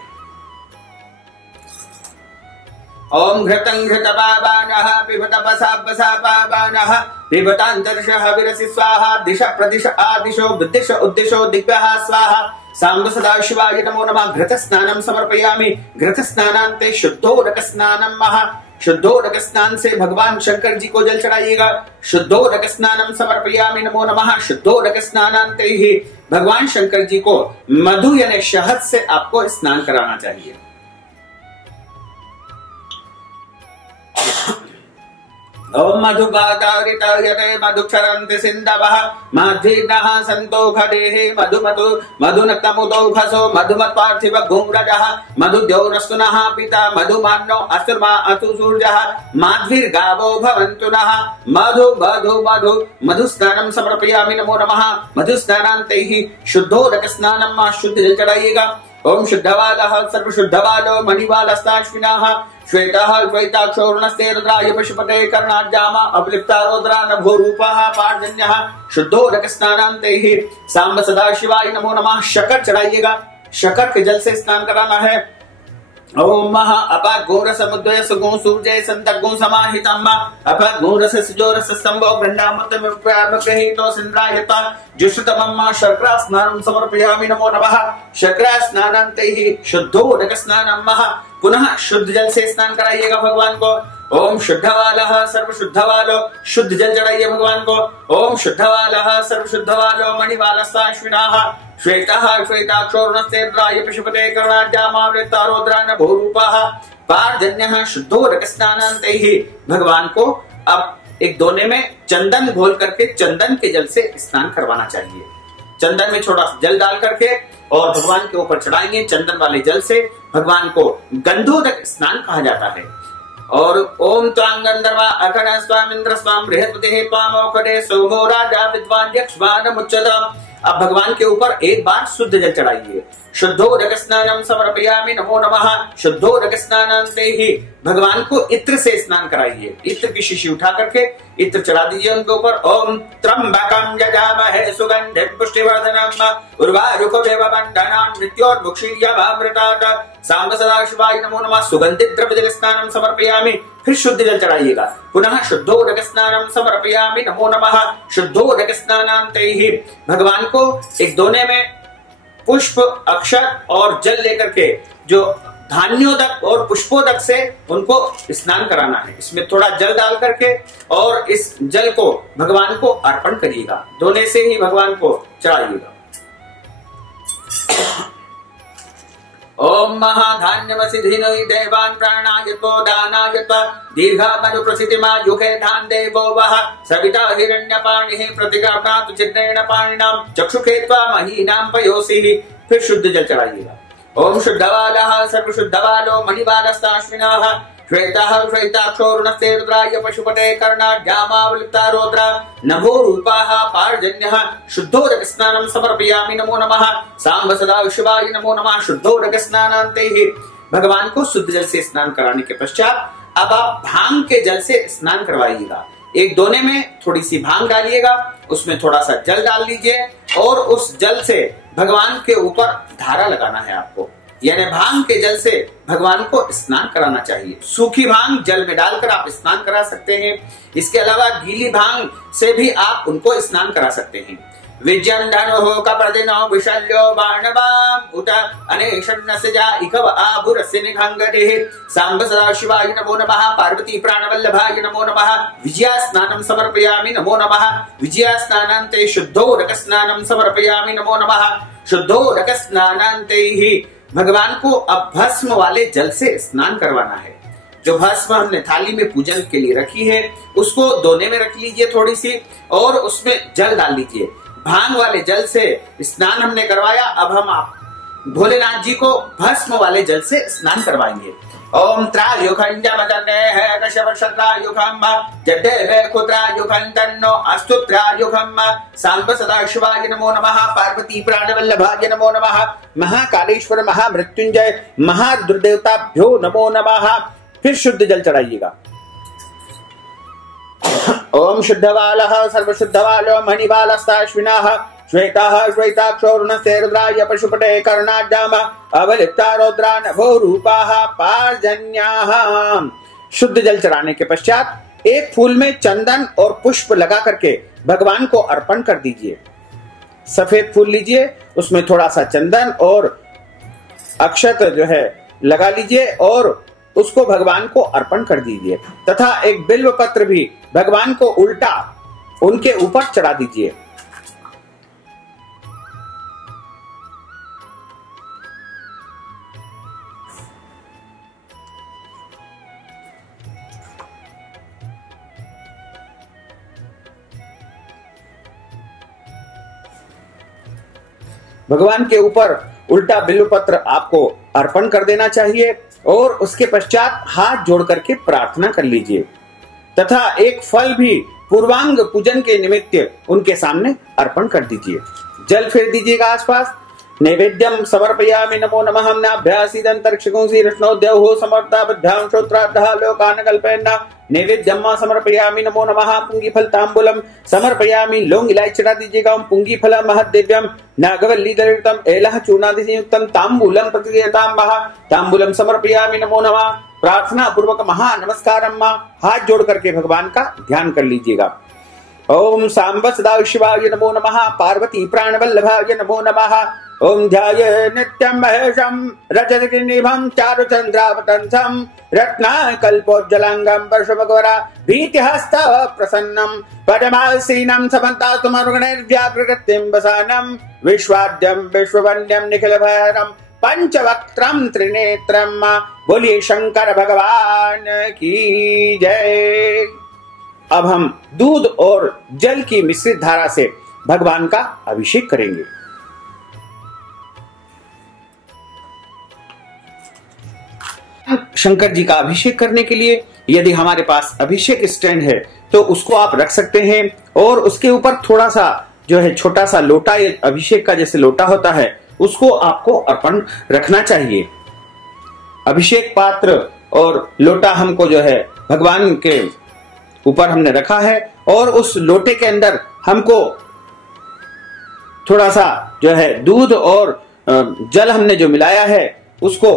ओम घृतं घृतपावानः पिबत बसापावानः पिबतान्तर्षः विरसि स्वाहा दिश प्रदिश आदिशो बुद्धिश उद्दिशो दिग्भ्यः स्वाहा। सांब सदा शिवाय नमो नमः। घृत स्नानं समर्पयामि। घृत स्नानान्ते शुद्धोदक स्नानम्। शुद्धोदक स्नान से भगवान शंकर जी को जल चढ़ाइएगा। शुद्धोदक स्नानम समर्पयामि नमो नमः। शुद्धोदक स्नानान्ते ही भगवान शंकर जी को मधु यानी शहद से आपको स्नान कराना चाहिए। ओम मधुबातारितायते मधुक्षरन्ति सिन्धवः माध्वीर्णः सन्तोषदेहे मधुमतु मधुनक्तमुदौघसो मधुमत्पार्थिव गुंरजः मधुद्यौरस्तुनः पिता मधुमान्नो असुर्मा असुसूर्यः माध्वीर्गावो भवन्तु नः। मधु मधु मधु मधुस्नानं समर्पयामि नमो नमः। मधुस्नानान्ते ही शुद्धोदक स्नानम्। शुद्ध जल चढ़ाइएगा। ओम शुद्धवालः सर्वशुद्धवालो मणिवालस्ताश्विनाः श्वेतः श्वेताक्षो रुणस्ते रुद्राय पशुपते कर्णार्जामा अवलिप्ता रौद्रान भूरूपाः पार्जन्यः। शुद्धोदक स्नानान्ते ही सांब सदा शिवाय नमो नमः। शक्कर चढ़ाइएगा। शक्कर के जल से स्नान कराना है। ओम महा अपागोरस समुद्रय सुगुं सूर्य संतगुं समाहितम् अपागोरस सुजोरस स्तंभो गृह्णामतम प्रामकहितो सिंद्रायता जुषतमम् शर्करा स्नानं समर्पयामि नमो नमः। शर्करा स्नानान्ते ही शुद्धोदक स्नानम्। पुनः शुद्ध जल से स्नान कराइएगा भगवान को। ओम शुद्धवालः सर्वशुद्धवालो शुद्ध जल चढ़ाइए भगवान को। ओम शुद्धवालः सर्वशुद्धवालो मणिवालस्ताश्विनाः श्वेतः श्वेताक्षो रुणस्ते रुद्राय पशुपते कर्णार्जामावृता रौद्रान भूरूपाः पार्जन्यः। शुद्धोदक स्नानान्ते ही भगवान को अब एक दोने में चंदन घोल करके चंदन के जल से स्नान करवाना चाहिए। चंदन में थोड़ा जल डाल करके और भगवान के ऊपर चढ़ाएंगे। चंदन वाले जल से भगवान को गंधोदक स्नान कहा जाता है। और ओम त्वां गंधर्वा अखंड स्वामिंद्र स्वाम बृहस्पति त्वामोखदे सोमो राजा विद्वान यक्षवान मुच्यताम्। अब भगवान के ऊपर एक बार शुद्ध जल चढ़ाइए। शुद्धोदक स्नानं समर्पयामि नमो नमः। शुद्धोदक स्नानान्ते ही भगवान को इत्र से स्नान कराइए। इत्र की शीशी उठा करके इत्र चढ़ा दीजिए उनके ऊपर। ओम त्र्यंबकं यजामहे सुगंधिं पुष्टिवर्धनम् उर्वारुकमेव बन्धनान् मृत्योर्मुक्षीयमामृतात्। सांब सदा शिवाय नमो नमः। सुगंधित द्रव्य जल स्नानं समर्पयामि। फिर शुद्ध जल चढ़ाइएगा। पुनः शुद्धोदक स्नानं समर्पयामि नमो नमः। शुद्धोदक स्नानान्ते ही भगवान को एक दोने में पुष्प अक्षर और जल लेकर के जो धान्योदक और पुष्पोदक से उनको स्नान कराना है। इसमें थोड़ा जल डाल करके और इस जल को भगवान को अर्पण करिएगा। दोने से ही भगवान को चढ़ाइएगा। ओम महाधान्यमसिधिनो देवान् प्राणायतो दानायत दीर्घामनु प्रसिद्धिमा युगे धान देवो वः सविता हिरण्यपाणिः प्रतिगृह्णातु चित्रेण पाणिनां चक्षुषे त्वा महीनां पयोसिः। फिर शुद्ध जल चढ़ाइएगा। ओम शुद्धवालः सर्वशुद्धवालो मणिवालस्ताश्विनाः श्वेतः श्वेताक्षो रुणस्ते रुद्राय पशुपते कर्णार्जामावलिप्ता रौद्रा नभोरूपाः पार्जन्यः। शुद्धोदक स्नानं समर्पयामि नमो नमः। सांब सदा शिवाय नमो नमः। शुद्धोदक स्नानान्ते ही भगवान को शुद्ध जल से स्नान कराने के पश्चात अब आप भांग के जल से स्नान करवाइएगा। एक दोने में थोड़ी सी भांग डालिएगा, उसमें थोड़ा सा जल डाल लीजिए और उस जल से भगवान के ऊपर धारा लगाना है आपको। यानी भांग के जल से भगवान को स्नान कराना चाहिए। सूखी भांग जल में डालकर आप स्नान करा सकते हैं। इसके अलावा गीली भांग से भी आप उनको स्नान करा सकते हैं। विजयं धनुः कप्रदिनो विशल्यो बाणवाम् उत अनेशन्नस्य जा इकव आभुरस्य निखङ्गटिः साम्ब सदाशिवाय नमो नमः पार्वती प्राणवल्लभाय नमो नमः विजया स्नानं समर्पयामि नमो नमः विजया स्नानान्ते शुद्धोदक स्नानं समर्पयामि नमो नमः शुद्धोदक स्नानान्ते ही भगवान को अब भस्म वाले जल से स्नान करवाना है। जो भस्म हमने थाली में पूजन के लिए रखी है उसको दोने में रख लीजिए थोड़ी सी और उसमें जल डाल लीजिए। भांग वाले जल से स्नान हमने करवाया, अब हम आप भोलेनाथ जी को भस्म वाले जल से स्नान करवाएंगे। ओम सांब सदाशिवाय नमो नमः पार्वती प्राणवल्लभाय नमो नमः महाकालेश्वर महामृत्युंजय महादुर्देवताभ्यो नमो नमः। फिर शुद्ध जल चढ़ाइएगा। ओम शुद्धवालः सर्वशुद्धवालो मणिवालस्ताश्विनाः श्वेताः श्वेताक्षोर्णस्य रुद्राय पशुपते कर्णाढ्याम अवलिप्ता रौद्रा नभो रूपाः पार्जन्याः। शुद्ध जल चढ़ाने के पश्चात एक फूल में चंदन और पुष्प लगा करके भगवान को अर्पण कर दीजिए। सफेद फूल लीजिए, उसमें थोड़ा सा चंदन और अक्षत जो है लगा लीजिए और उसको भगवान को अर्पण कर दीजिए तथा एक बिल्व पत्र भी भगवान को उल्टा उनके ऊपर चढ़ा दीजिए। भगवान के ऊपर उल्टा बिल्व पत्र आपको अर्पण कर देना चाहिए और उसके पश्चात हाथ जोड़ करके प्रार्थना कर लीजिए तथा एक फल भी पूर्वांग पूजन के निमित्त उनके सामने अर्पण कर दीजिए। जल फेर दीजिएगा आसपास। नैवेद्यम समर्पयामि नमो नमः नाभ्यासीदंतरिक्षगुंसी कृष्णोद्यौ समर्ताभ्यां श्रोत्रार्धः लोकान् कल्पयन् नैवेद्यम समर्पयामि नमो नमः पुंगीफल तांबूलम समर्पयामि। लौंग इलायची चढ़ा दीजिएगा। पुंगीफल महद्दिव्यम नागवल्ली दरितम एलह चूर्णादियुक्तम तांबूलम प्रतिदेयतां महा तांबूलम समर्पयामि नमो नमः। प्रार्थना पूर्वक महा नमस्कारम। हाथ जोड़ करके भगवान का ध्यान कर लीजिएगा। ओम सांब सदाशिवाय नमो नमः पार्वती प्राणवल्लभाय नमो नमः। ओम ध्याये नित्यं महेशं रजतगिरिनिभं चारुचन्द्रावतंसं रत्नाकल्पोज्ज्वलांगं परशुभगवरा भीतिहस्त प्रसन्नं पद्मासीनं समन्तास्तुमरुगणैर्व्याघ्रकृतिं वसानं विश्वाद्यं विश्ववन्द्यं निखिलभैरं पंचवक्त्रं त्रिनेत्रं। बोलिए शंकर भगवान की जय। अब हम दूध और जल की मिश्रित धारा से भगवान का अभिषेक करेंगे। शंकर जी का अभिषेक करने के लिए यदि हमारे पास अभिषेक स्टैंड है तो उसको आप रख सकते हैं और उसके ऊपर थोड़ा सा जो है छोटा सा लोटा, अभिषेक का जैसे लोटा होता है, उसको आपको अर्पण रखना चाहिए। अभिषेक पात्र और लोटा हमको जो है भगवान के ऊपर हमने रखा है और उस लोटे के अंदर हमको थोड़ा सा जो है दूध और जल हमने जो मिलाया है उसको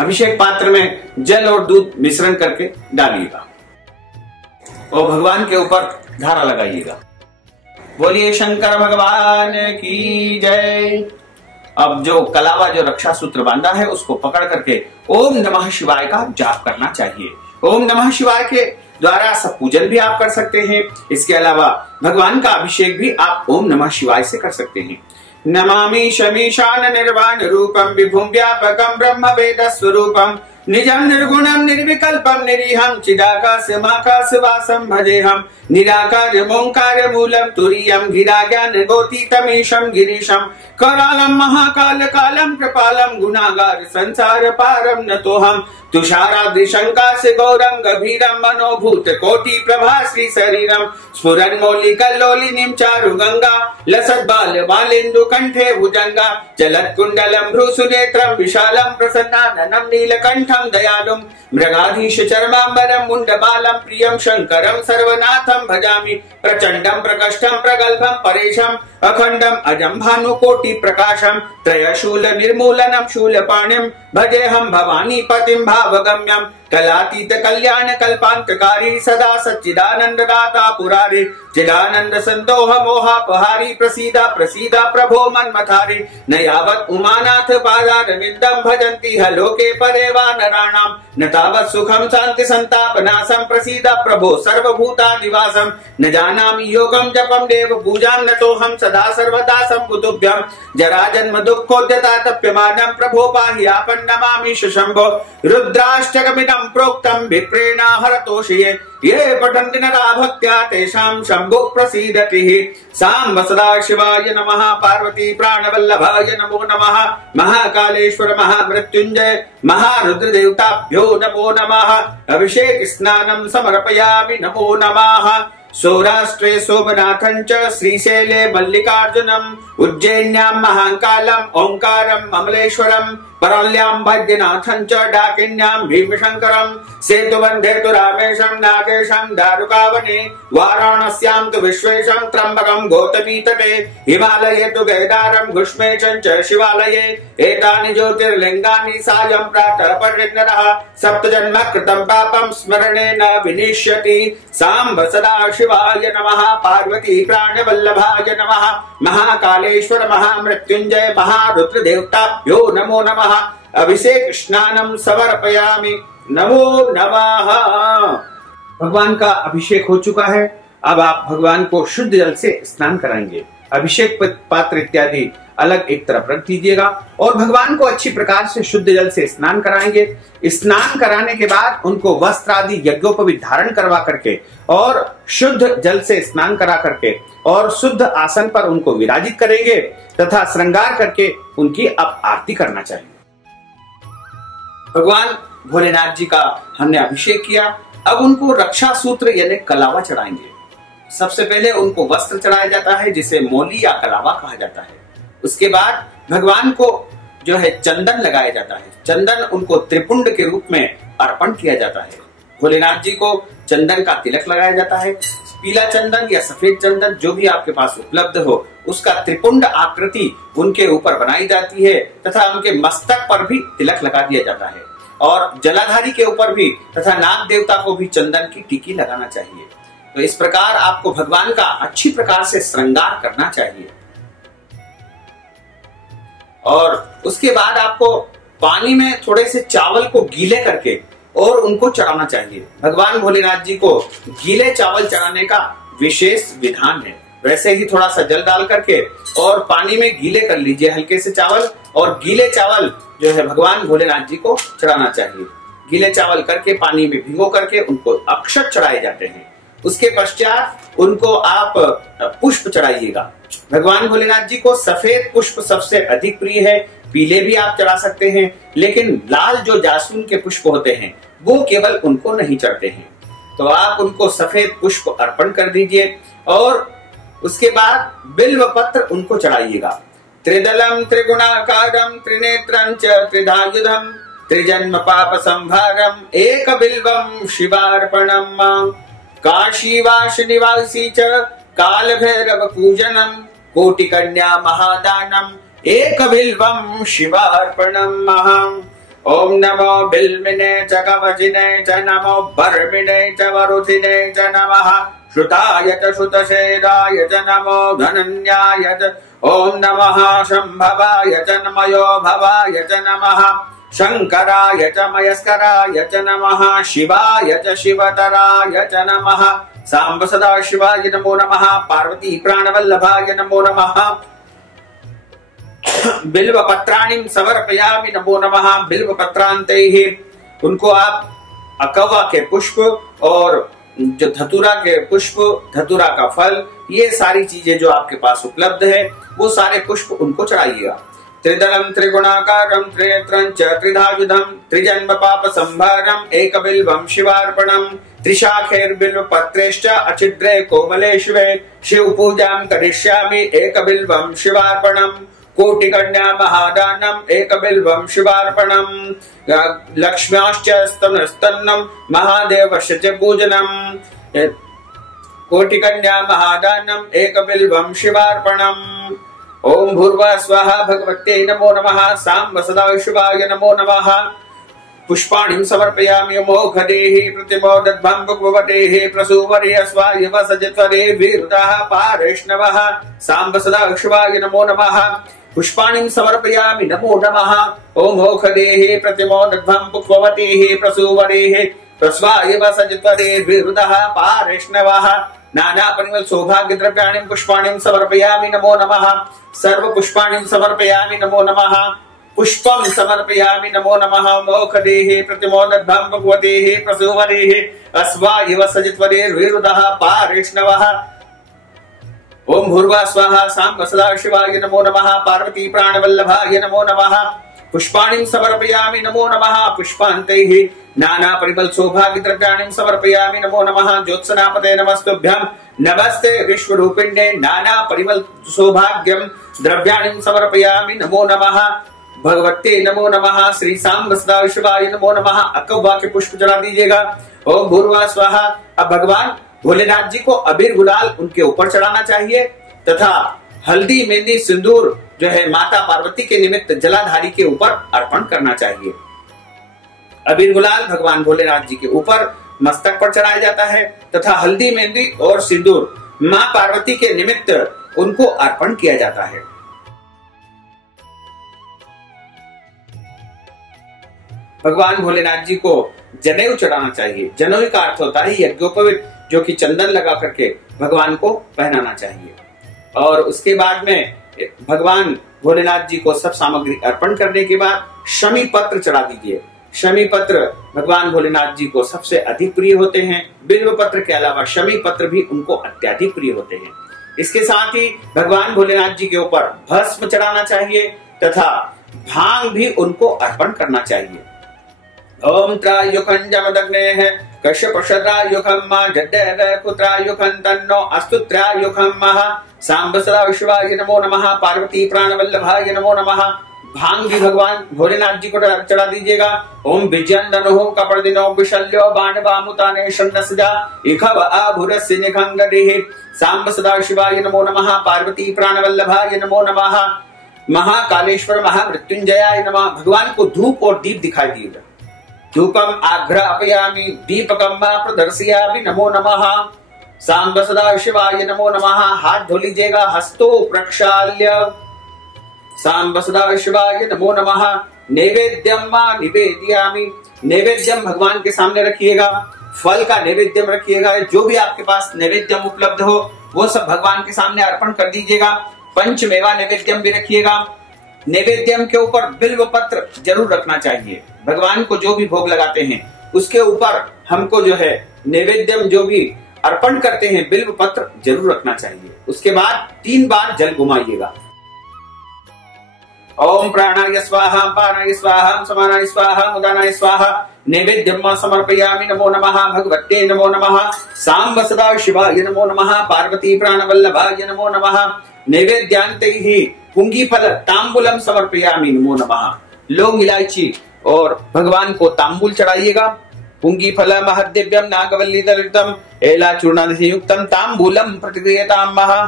अभिषेक पात्र में जल और दूध मिश्रण करके डालिएगा और भगवान के ऊपर धारा लगाइएगा। बोलिए शंकर भगवान की जय। अब जो कलावा जो रक्षा सूत्र बांधा है उसको पकड़ करके ओम नमः शिवाय का जाप करना चाहिए। ओम नमः शिवाय के द्वारा सब पूजन भी आप कर सकते हैं। इसके अलावा भगवान का अभिषेक भी आप ओम नमः शिवाय से कर सकते हैं। नमामि शमीशान निर्वाण रूपम विभुं व्यापकं ब्रह्म वेद स्वरूपम निजं निर्गुणं निर्विकल्पं निरीहं चिदाकाशमाकाशवासं भजेहं निराकार्य मोंकार मूलं तुरीयं गिराज्ञान गोतीतमीशं गिरीशं करालं महाकाल कालं कृपालं गुणागार संसार पारं नतोहं तुषाराद्रिशंकाश गौरं गभीरं मनोभूत कोटि प्रभाश्री शरीरं स्फुरन् मौलिकल्लोलिनीं चारु गंगा लसत् बाल बालेन्दु कंठे भुजंगा चलत् कुंडलं भ्रूसुनेत्रं विशालं प्रसन्नाननं नीलकंठं दयालुं मृगाधीश चर्मांबरं मुंडबालं प्रियं शंकरं सर्वनाथं भजामि प्रचंडं प्रकष्टं प्रगल्भं परेशं अखंडं अजं भानुकोटि प्रकाशं त्रयशूल निर्मूलनं शूलपाणिं भजे हम भवानी पतिम भावगम्यम कलातीत कल्याण कल्पांतकारी सदा सच्चिदानंद दाता पुरारी चिदानंद संतोह मोहापहारी प्रसीदा प्रसीदा प्रभो मन्मथारी न यावत् उमानाथ पादारविन्दं भजन्ति ह लोके परे वा नराणाम् न तावत् सुखं शान्ति संतापनाशं प्रसीद प्रभो सर्वभूतादिवासं न जानामि योगं जपं देव पूजां नतोऽहं सदा सर्वदा सम्बुद्धुभ्यं जरा जन्म दुःखोद्यता तप्यमानं प्रभो पाहि आपन्नमामि शम्भो रुद्राष्टकमिदं प्रोक्तं विप्रेण हरतोषये ये पठन्ति नरा भक्त्या तेषां शम्भो प्रसीदति साम्ब सदाशिवाय नमः पार्वती प्राणवल्लभाय नमो नमः महाकालेश्वर महामृत्युंजय महारुद्रदेवताभ्यो नमो नमः अभिषेक स्नानं समर्पयामि नमो नमः सौराष्ट्रे सोमनाथं च श्रीशैले मल्लिकार्जुनम् उज्जैन्यां महाकालम् ओंकारम् अमलेश्वरम् परल्यां वैद्यनाथं च डाकिन्यां भीमशंकरम् सेतुबन्धे तु रामेशं नागेशं दारुकावने वाराणस्यां तु विश्वेशं त्र्यम्बकं गौतमी तटे हिमालये तु केदारं घुष्मेशं च शिवालये एतानि ज्योतिर्लिङ्गानि सायं प्रातः परिणरः सप्तजन्म कृतं पापं स्मरणेन विनिश्यति साम्ब सदाशिवाय नमः पार्वती प्राणवल्लभाय नमः महाकालेश्वर महामृत्युंजय महारुद्रदेवताभ्यो नमो नमः अभिषेक स्नानं समर्पयामि नमो नमः। भगवान का अभिषेक हो चुका है। अब आप भगवान को शुद्ध जल से स्नान कराएंगे। अभिषेक पात्र इत्यादि अलग एक तरफ रख दीजिएगा और भगवान को अच्छी प्रकार से शुद्ध जल से स्नान कराएंगे। स्नान कराने के बाद उनको वस्त्र आदि यज्ञोपवीत धारण करवा करके और शुद्ध जल से स्नान करा करके और शुद्ध आसन पर उनको विराजित करेंगे तथा श्रृंगार करके उनकी अब आरती करना चाहिए। भगवान भोलेनाथ जी का हमने अभिषेक किया। अब उनको रक्षा सूत्र यानी कलावा चढ़ाएंगे। सबसे पहले उनको वस्त्र चढ़ाया जाता है जिसे मौली या कलावा कहा जाता है। उसके बाद भगवान को जो है चंदन लगाया जाता है। चंदन उनको त्रिपुंड के रूप में अर्पण किया जाता है। भोलेनाथ जी को चंदन का तिलक लगाया जाता है। पीला चंदन या सफेद चंदन जो भी आपके पास उपलब्ध हो उसका त्रिपुंड आकृति उनके ऊपर बनाई जाती है तथा उनके मस्तक पर भी तिलक लगा दिया जाता है और जलाधारी के ऊपर भी तथा नाग देवता को भी चंदन की टिकी लगाना चाहिए। तो इस प्रकार आपको भगवान का अच्छी प्रकार से श्रृंगार करना चाहिए और उसके बाद आपको पानी में थोड़े से चावल को गीले करके और उनको चढ़ाना चाहिए। भगवान भोलेनाथ जी को गीले चावल चढ़ाने का विशेष विधान है। वैसे ही थोड़ा सा जल डाल करके और पानी में गीले कर लीजिए हल्के से चावल और गीले चावल जो है भगवान भोलेनाथ जी को चढ़ाना चाहिए। गीले चावल करके पानी में भिगो करके उनको अक्षत चढ़ाए जाते हैं। उसके पश्चात उनको आप पुष्प चढ़ाइएगा। भगवान भोलेनाथ जी को सफेद पुष्प सबसे अधिक प्रिय है। पीले भी आप चढ़ा सकते हैं लेकिन लाल जो जासून के पुष्प होते हैं वो केवल उनको नहीं चढ़ते हैं। तो आप उनको सफेद पुष्प अर्पण कर दीजिए और उसके बाद बिल्व पत्र उनको चढ़ाइएगा। त्रिदलम त्रिगुणाकारम त्रिनेत्रं च त्रिधायुधम त्रिजन्म पाप संभारम एक बिल्वम शिवार्पणम काशीवास निवासी च काल भैरव पूजनम कोटि कन्या महादानम एक बिल्वम शिवार्पणम ओम नमो बिल्विने च कवचिने च नमो बर्मिणे च वरुधिने च नमः श्रुताय च श्रुतशेराय च नमो धनन्याय च ओम नमः शंभवाय च नमयो भवाय च नमः शंकराय च मयस्कराय च नमः शिवाय च शिवतराय च नमः सांब सदाशिवाय नमो नमः पार्वती प्राणवल्लभाय नमो नमः बिल्व पत्राणि समर्पयामि नमो नमः बिल्व पत्रांते उनको आप अकवा के पुष्प और जो धतूरा के पुष्प धतूरा का फल ये सारी चीजें जो आपके पास उपलब्ध है वो सारे पुष्प उनको चढ़ाइएगा। त्रिदलम त्रिगुणाकारम त्रिनेत्रं च त्रिधायुधम त्रिजन्म पाप संभारम एक बिल्वम शिवार्पणम त्रिशाखेर बिल्व पत्रेश्च अचिद्रे कोमले शिवे शिव पूजां करिष्यामि एक बिल्वम शिवार्पणम कोटि कन्या महादानम एक बिल्वम शिवार्पणम लक्ष्म्याश्च स्तनम महादेवस्य च पूजनम कोटि कन्या महादानम एक बिल्वम शिवार्पणम ओम भूर्भुवः स्वाहा भगवते नमो नमः। सांब सदाशिवाय नमो नमः। पुष्पाणि समर्पयामि मोक्षदेहि प्रतिमोदध्वं भगवतेः प्रसूवरे अस्वाय वसजत्वरे विरुतः पारेष्णवः। सांब सदाशिवाय नमो नमः। पुष्पाणि समर्पयामि नमो नमः। ओम मोक्षदेहि प्रतिमोदध्वं भगवतेः प्रसूवरे प्रस्वाय वसजत्वरे विरुतः पारेष्णवः। नाना परिमल सौभाग्य द्रव्याणि पुष्पाणि समर्पयामि नमो नमः। सर्व पुष्पाणि समर्पयामि नमो नमः। पुष्पं समर्पयामि नमो नमः। मोक्षदेहि प्रतिमोदध्वं भगवतेः प्रसूवरेः अस्वाय वसजत्वरे विरुतः पारेष्णवः। ओम भूर्भुवः स्वाहा सांब सदाशिवाय नमो नमः। पार्वती प्राणवल्लभाय नमो नमः। पुष्पाणि समर्पयामि नमो नमः। पुष्पान्तैः नाना परिमल सौभाग्य द्रव्याणि समर्पयामि नमो नमः। ज्योत्सनापते नमस्तुभ्यं। नमस्ते विश्वरूपिण्ये नाना परिमल सौभाग्यं द्रव्याणि समर्पयामि नमो नमः। भगवते नमो नमः। श्री सांब सदाशिवाय नमो नमः। अकवा के पुष्प चढ़ा दीजिएगा। ओम भूर्भुवः स्वाहा। अब भगवान भोलेनाथ जी को अबीर गुलाल उनके ऊपर चढ़ाना चाहिए तथा हल्दी मेहंदी सिंदूर जो है माता पार्वती के निमित्त जलाधारी के ऊपर अर्पण करना चाहिए। अबीर गुलाल भगवान भोलेनाथ जी के ऊपर मस्तक पर चढ़ाया जाता है तथा हल्दी मेहंदी और सिंदूर मां पार्वती के निमित्त उनको अर्पण किया जाता है। भगवान भोलेनाथ जी को जनेऊ चढ़ाना चाहिए। जनेऊ का अर्थ होता है यज्ञोपवीत, जो कि चंदन लगा करके भगवान को पहनाना चाहिए। और उसके बाद में भगवान भोलेनाथ जी को सब सामग्री अर्पण करने के बाद शमी पत्र चढ़ा दीजिए। शमी पत्र भगवान भोलेनाथ जी को सबसे अधिक प्रिय होते हैं। बिल्व पत्र के अलावा शमी पत्र भी उनको अत्यधिक प्रिय होते हैं। इसके साथ ही भगवान भोलेनाथ जी के ऊपर भस्म चढ़ाना चाहिए तथा भांग भी उनको अर्पण करना चाहिए। ओम त्रायुखं जमदग्नेः कश्यप शत्रायुखं मा जड्डेव कुत्रायुखं तन्नो अस्तु त्रायुखं मः। सांब सदाशिवाय नमो नमः। पार्वती प्राणवल्लभाय नमो नमः। भांग भी भगवान भोलेनाथ जी को चढ़ा दीजिएगा। ओम विजयन्दनुः कपर्दिनो विशल्यो बाणवामुताने षण्णसजा इखव आभुरस्य निखंगदेः। सांब सदाशिवाय नमो नमः। पार्वती प्राणवल्लभाय नमो नमः। महाकालेश्वर महामृत्युंजयाय नमः। भगवान को धूप और दीप दिखाई दिएगा। धूपम आघ्रापयामि दीपकम प्रदर्शयामि नमो नमः। सांब सदाशिवाय नमो नमः। हाथ धो लीजिएगा। हस्तो प्रक्षाल्य सांब सदाशिवाय नमो नमः। नैवेद्यम मा निवेदयामि। नैवेद्यम भगवान के सामने रखिएगा। फल का नैवेद्यम रखिएगा। जो भी आपके पास नैवेद्यम उपलब्ध हो वो सब भगवान के सामने अर्पण कर दीजिएगा। पंचमेवा नैवेद्यम भी रखिएगा। नैवेद्यम के ऊपर बिल्व पत्र जरूर रखना चाहिए। भगवान को जो भी भोग लगाते हैं उसके ऊपर हमको जो है नैवेद्यम जो भी अर्पण करते हैं बिल्व पत्र जरूर रखना चाहिए। उसके बाद 3 बार जल घुमाइएगा। ओम प्राणाय स्वाहा पानाय स्वाहा समानाय स्वाहा उदानाय स्वाहा। नैवेद्यम समर्पयामि नमो नमः। भगवते नमो नमः। सांब सदाशिवाय नमो नमः। पार्वती प्राणवल्लभाय नमो नमः। नैवेद्यांतैः पुंगी फल तांबूलम समर्पयामि नमो नमः। लौंग इलायची और भगवान को तांबूल चढ़ाइएगा। पुंगी फल महदिव्यम नागवल्ली दलितम एला चूर्णादि युक्तम तांबूलम प्रतिक्रियताम महा।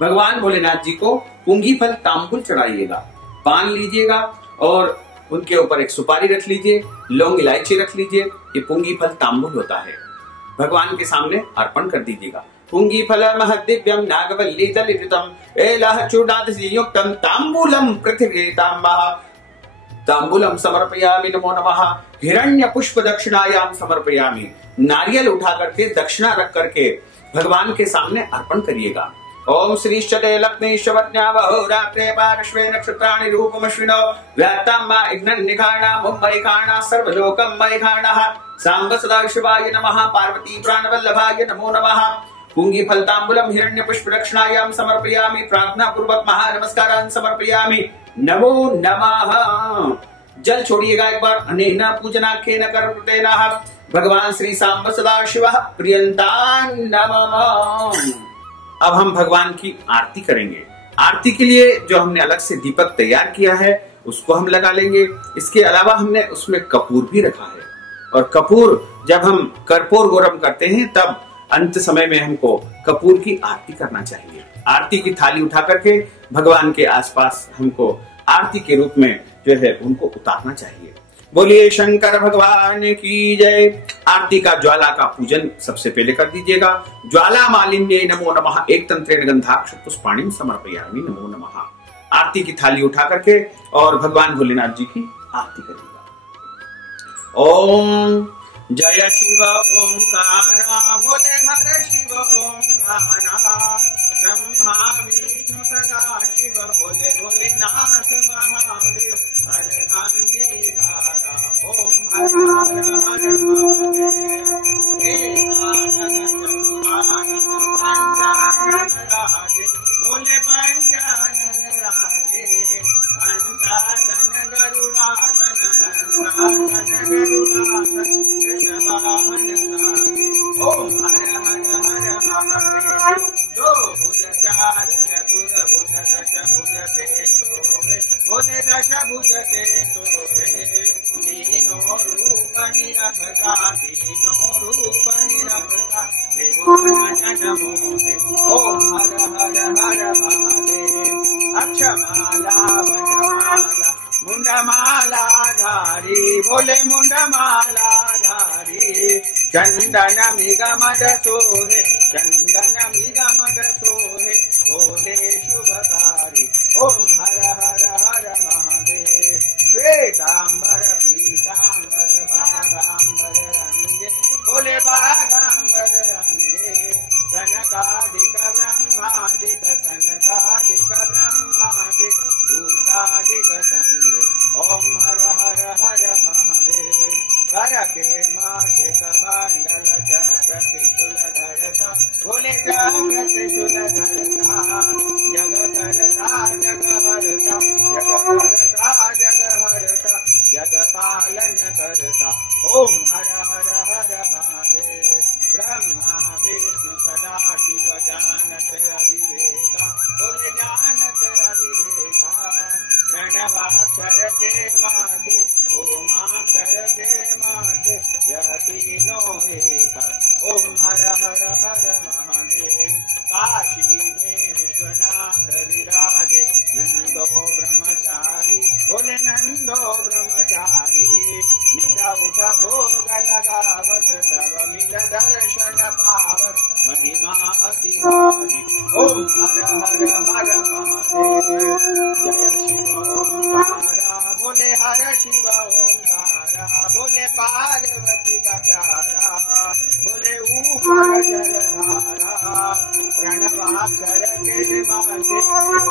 भगवान भोलेनाथ जी को पुंगी फल तांबूल चढ़ाइएगा। पान लीजिएगा और उनके ऊपर एक सुपारी रख लीजिए। लौंग इलायची रख लीजिए। ये पुंगी फल तांबूल होता है। भगवान के सामने अर्पण कर दीजिएगा। पुंगी फल महदिव्यम नागवल्ली दलितम एला चूर्णादि युक्तम तांबूलम प्रतिक्रियताम महा। तांबूलम समर्पयामि नमो नमः। हिरण्य पुष्प दक्षिणायाम समर्पयामि। नारियल उठा करके दक्षिणा रख करके भगवान के सामने अर्पण करिएगा। ओम श्रीश्चते लग्नेश्वरज्ञावहो रात्रे पार्श्वे नक्षत्राणि रूपमश्विनो व्यात्ताम्मा इग्नन्निखाणा मुम्बैखाणा सर्वलोकं मैखाणः। सांब सदाशिवाय नमः। पार्वती प्राणवल्लभाय नमो नमः। पुंगी फल तांबूलम हिरण्य पुष्प दक्षिणायाम समर्पयामि। प्रार्थना पूर्वक महानमस्कारान् समर्पयामि। नमो नमः। जल छोड़िएगा एक बार। अनेन पूजनाख्येन कर्मकृतेनः भगवान श्री सांब सदाशिवः प्रियंतां नमः। अब हम भगवान की आरती करेंगे। आरती के लिए जो हमने अलग से दीपक तैयार किया है उसको हम लगा लेंगे। इसके अलावा हमने उसमें कपूर भी रखा है और कपूर जब हम कर्पूर गौरम करते हैं तब अंत समय में हमको कपूर की आरती करना चाहिए। आरती की थाली उठा करके भगवान के आसपास हमको आरती के रूप में जो है उनको उतारना चाहिए। बोलिए शंकर भगवान की जय। आरती का ज्वाला का पूजन सबसे पहले कर दीजिएगा। ज्वाला मालिन्ये नमो नमः एक तंत्रेण गंधाक्ष पुष्पाणिं समर्पयामि नमो नमः। आरती की थाली उठा करके और भगवान भोलेनाथ जी की आरती करिएगा। ओम जय शिव ओंकारा भोले हर शिव ओंकारा ब्रह्मा विष्णु सदा शिव भोले भोलेनाथ महादेव हर अंगीकारा ओम हर हर हर महादेव भोले पंचानन राजे हंसासन गरुड़ासन हंसासन गरुड़ासन ओम हर हर हर महादेव दो भुज चार चतुर भुज दश भुज ते सोहे भोले दश भुज ते सोहे तीनों रूप निरखता तीनों रूप निरखता नमो ओम हर हर हर महादेव अक्षमाला वनमाला मुंडमाला धारी भोले मुंडमाला धारी चंदन मिगमद सोहे चंदन मिगमद सोहे भोले शुभकारी ओम हर हर हर महादेव श्वेतांबर पीतांबर बागांबर रंगे भोले बागांबर रंगे कनकादिक ब्रह्मादिक कनकादिक ब्रह्मादिक भूतादिक संगे ओम हर हर हर महादेव कर के माथे कमंडल चक्र त्रिशूल धरता भोले चक्र त्रिशूल धरता जग करता जग हरता जग करता जग हरता जग पालन करता ओम हर हर हर महादेव ब्रह्मा विष्णु सदा शिव जानत अविवेका भोले जानत अविवेका प्रणवाक्षर के माथे ओमाक्षर के माथे यह तीनों एक ओम हर हर हर महादेव काशी में विश्वनाथ विराजे नंदो ब्रह्मचारी भोले नंदो ब्रह्मचारी निरा उठ भोग लगावत सब मिल दर्शन पावत महिमा अति भारी ओम हर हर हर महादेव जय शिव ओंकारा भोले हर शिव ओंकारा भोले पार्वती का प्यारा भोले ऊपर जलधारा प्रणवाक्षर के माथे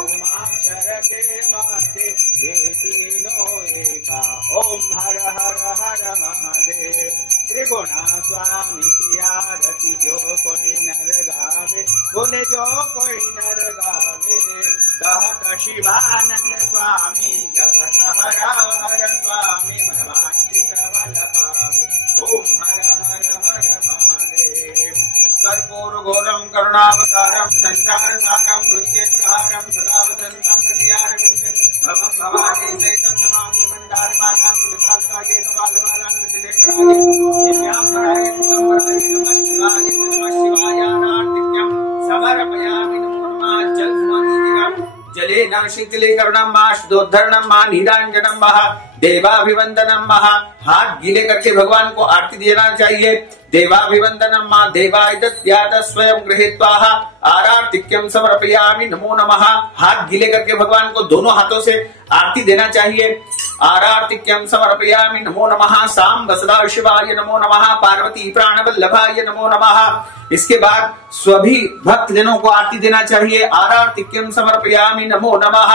ओमाक्षर के माथे ये तीनों एका ओम हर हर हर महादेव त्रिगुणा स्वामी की आरती जो कोई नर गावे बोले जो कोई नर गावे कहत शिवानंद स्वामी जपत हर हर स्वामी मनवांचित बल पावे ओम हर हर हर महादेव कर्पूर घोरम करुणावतारम संसार सागम मृत्युहारम सदा वदन्तं हृदयारविन्दं भवं भवानी सहितं नमामि मन्दारमालां तुलसीदासकाये कपालमालां कृतिलेखराजे दिव्यांबराय दिगंबराय नमः शिवाय नार्तिक्यं समर्पयामि नमो नमः जलधुमादीनां जलेन शीतले करुणं मा शुद्धोद्धरणं मा नीरांजनं मा देवाभिवंदनम महा। हाथ गीले करके भगवान को आरती देना चाहिए। देवाभिवंदनम मा देवाय दद्यात स्वयं गृहीत्वा आरार्तिक्यं समर्पयामि नमो नमः। हाथ गीले करके भगवान को दोनों हाथों से आरती देना चाहिए। आरार्तिक्यं समर्पयामि नमो नमः। सांब सदा शिवाय नमो नमः। पार्वती प्राणवल्लभाय नमो नमः। इसके बाद सभी भक्त जनों को आरती देना चाहिए। आरार्तिक्यं समर्पयामि नमो नमः।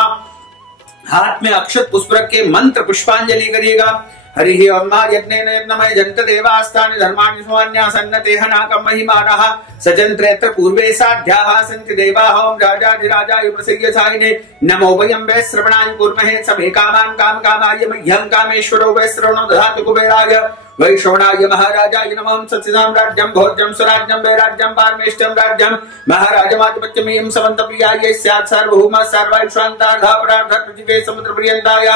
हाथ में अक्षत पुष्प रख के मंत्र पुष्पांजलि करिएगा। हरि ओम यज्ञेन यज्ञमय जंत देवास्तानि धर्माणि सुवान्यासन्नतेह नाकं महिमानः सजन्त्रेऽत्र पूर्वे साध्याः सन्ति देवाः ओम राजाधिराजाय प्रसय्यसायिने नमो वयं वै श्रवणाय कुर्महे समे कामान् कामकामाय मह्यं कामेश्वरो वै श्रवणो दधातु कुबेराय वै श्रवणाय महाराजाय नमः। सत्साम्राज्यं भोज्यं स्वराज्यं वैराज्यं पारमेष्टं राज्यं महाराजमाधिपत्यमेयं समन्तप्रियाय स्यात् सार्वभौमः सर्वैश्वान्तार्धः परार्धः पृथिवे समुद्रपर्यन्ताय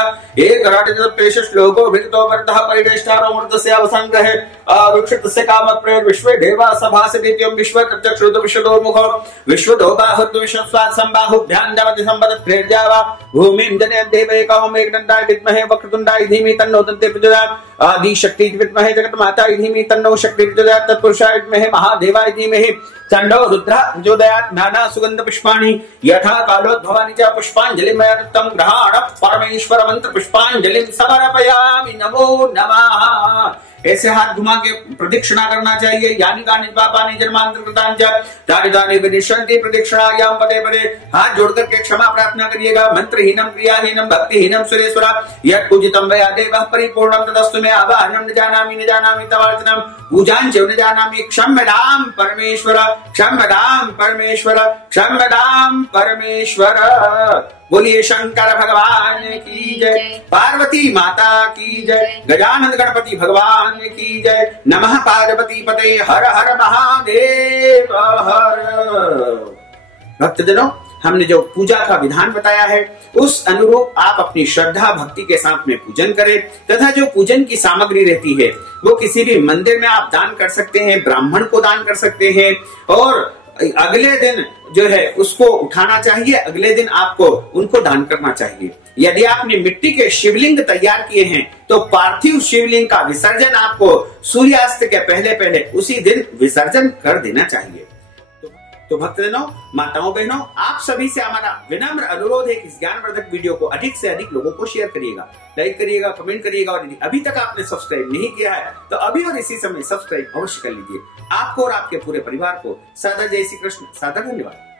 एकराटतपेश श्लोको भिक्तो वरदः परिवेष्टारो मृतस्य अवसंग्रहे विक्षिप्तस्य कामप्रेर विश्वे देवा सभासदित्यं विश्व तच्चक्षुरुत विश्वदोर्मुखो विश्वदो बाहुत्व विश्वस्वात् संबाहुभ्यां दमति संपदत्प्रेर्जावा भूमिं जनयन् देवैकं एकदन्ताय विद्महे वक्रतुण्डाय धीमहि तन्नो दन्ते प्रचोदयात् आदि शक्ति विद्महे जगन्माताय धीमहि तन्नो शक्ति प्रचोदयात् तत्पुरुषाय विद्महे महादेवाय धीमहि चंडो रुद्र प्रचोदयात् नाना सुगंध पुष्पाणि यथा कालोद्भवानि च पुष्पांजलिमय दत्तं ग्रहाण परमेश्वर मंत्र पुष्पांजलिं समर्पयामि नमो नमः। ऐसे हाथ घुमा के प्रदक्षिणा करना चाहिए। यानी कानि पापानि जन्मांतर कृतानि च तानि तानि विनिश्यन्ति प्रदक्षिणायां पदे पदे। हाथ जोड़ करके क्षमा प्रार्थना करिएगा। मंत्रहीनम क्रियाहीनम भक्तिहीनम सुरेश्वरा यत् पूजितं वया देवः परिपूर्णं तदस्तु मे आवाहनं न जानामि तवार्चनम पूजाञ्च न जानामि क्षम्यतां परमेश्वर क्षम्यतां परमेश्वर क्षम्यतां परमेश्वर। बोलिए शंकर भगवान की जय, पार्वती माता की जय, गजानन गणपति भगवान की जय। नमः पार्वती पते हर हर महादेव हर। भक्तजनों, हमने जो पूजा का विधान बताया है उस अनुरूप आप अपनी श्रद्धा भक्ति के साथ में पूजन करें तथा जो पूजन की सामग्री रहती है वो किसी भी मंदिर में आप दान कर सकते हैं, ब्राह्मण को दान कर सकते हैं और अगले दिन जो है उसको उठाना चाहिए। अगले दिन आपको उनको दान करना चाहिए। यदि आपने मिट्टी के शिवलिंग तैयार किए हैं तो पार्थिव शिवलिंग का विसर्जन आपको सूर्यास्त के पहले पहले उसी दिन विसर्जन कर देना चाहिए। तो भक्तजनों, माताओं, बहनों, आप सभी से हमारा विनम्र अनुरोध है कि इस ज्ञानवर्धक वीडियो को अधिक से अधिक लोगों को शेयर करिएगा, लाइक करिएगा, कमेंट करिएगा और यदि अभी तक आपने सब्सक्राइब नहीं किया है तो अभी और इसी समय सब्सक्राइब अवश्य कर लीजिए। आपको और आपके पूरे परिवार को सादर जय श्री कृष्ण, सादर धन्यवाद।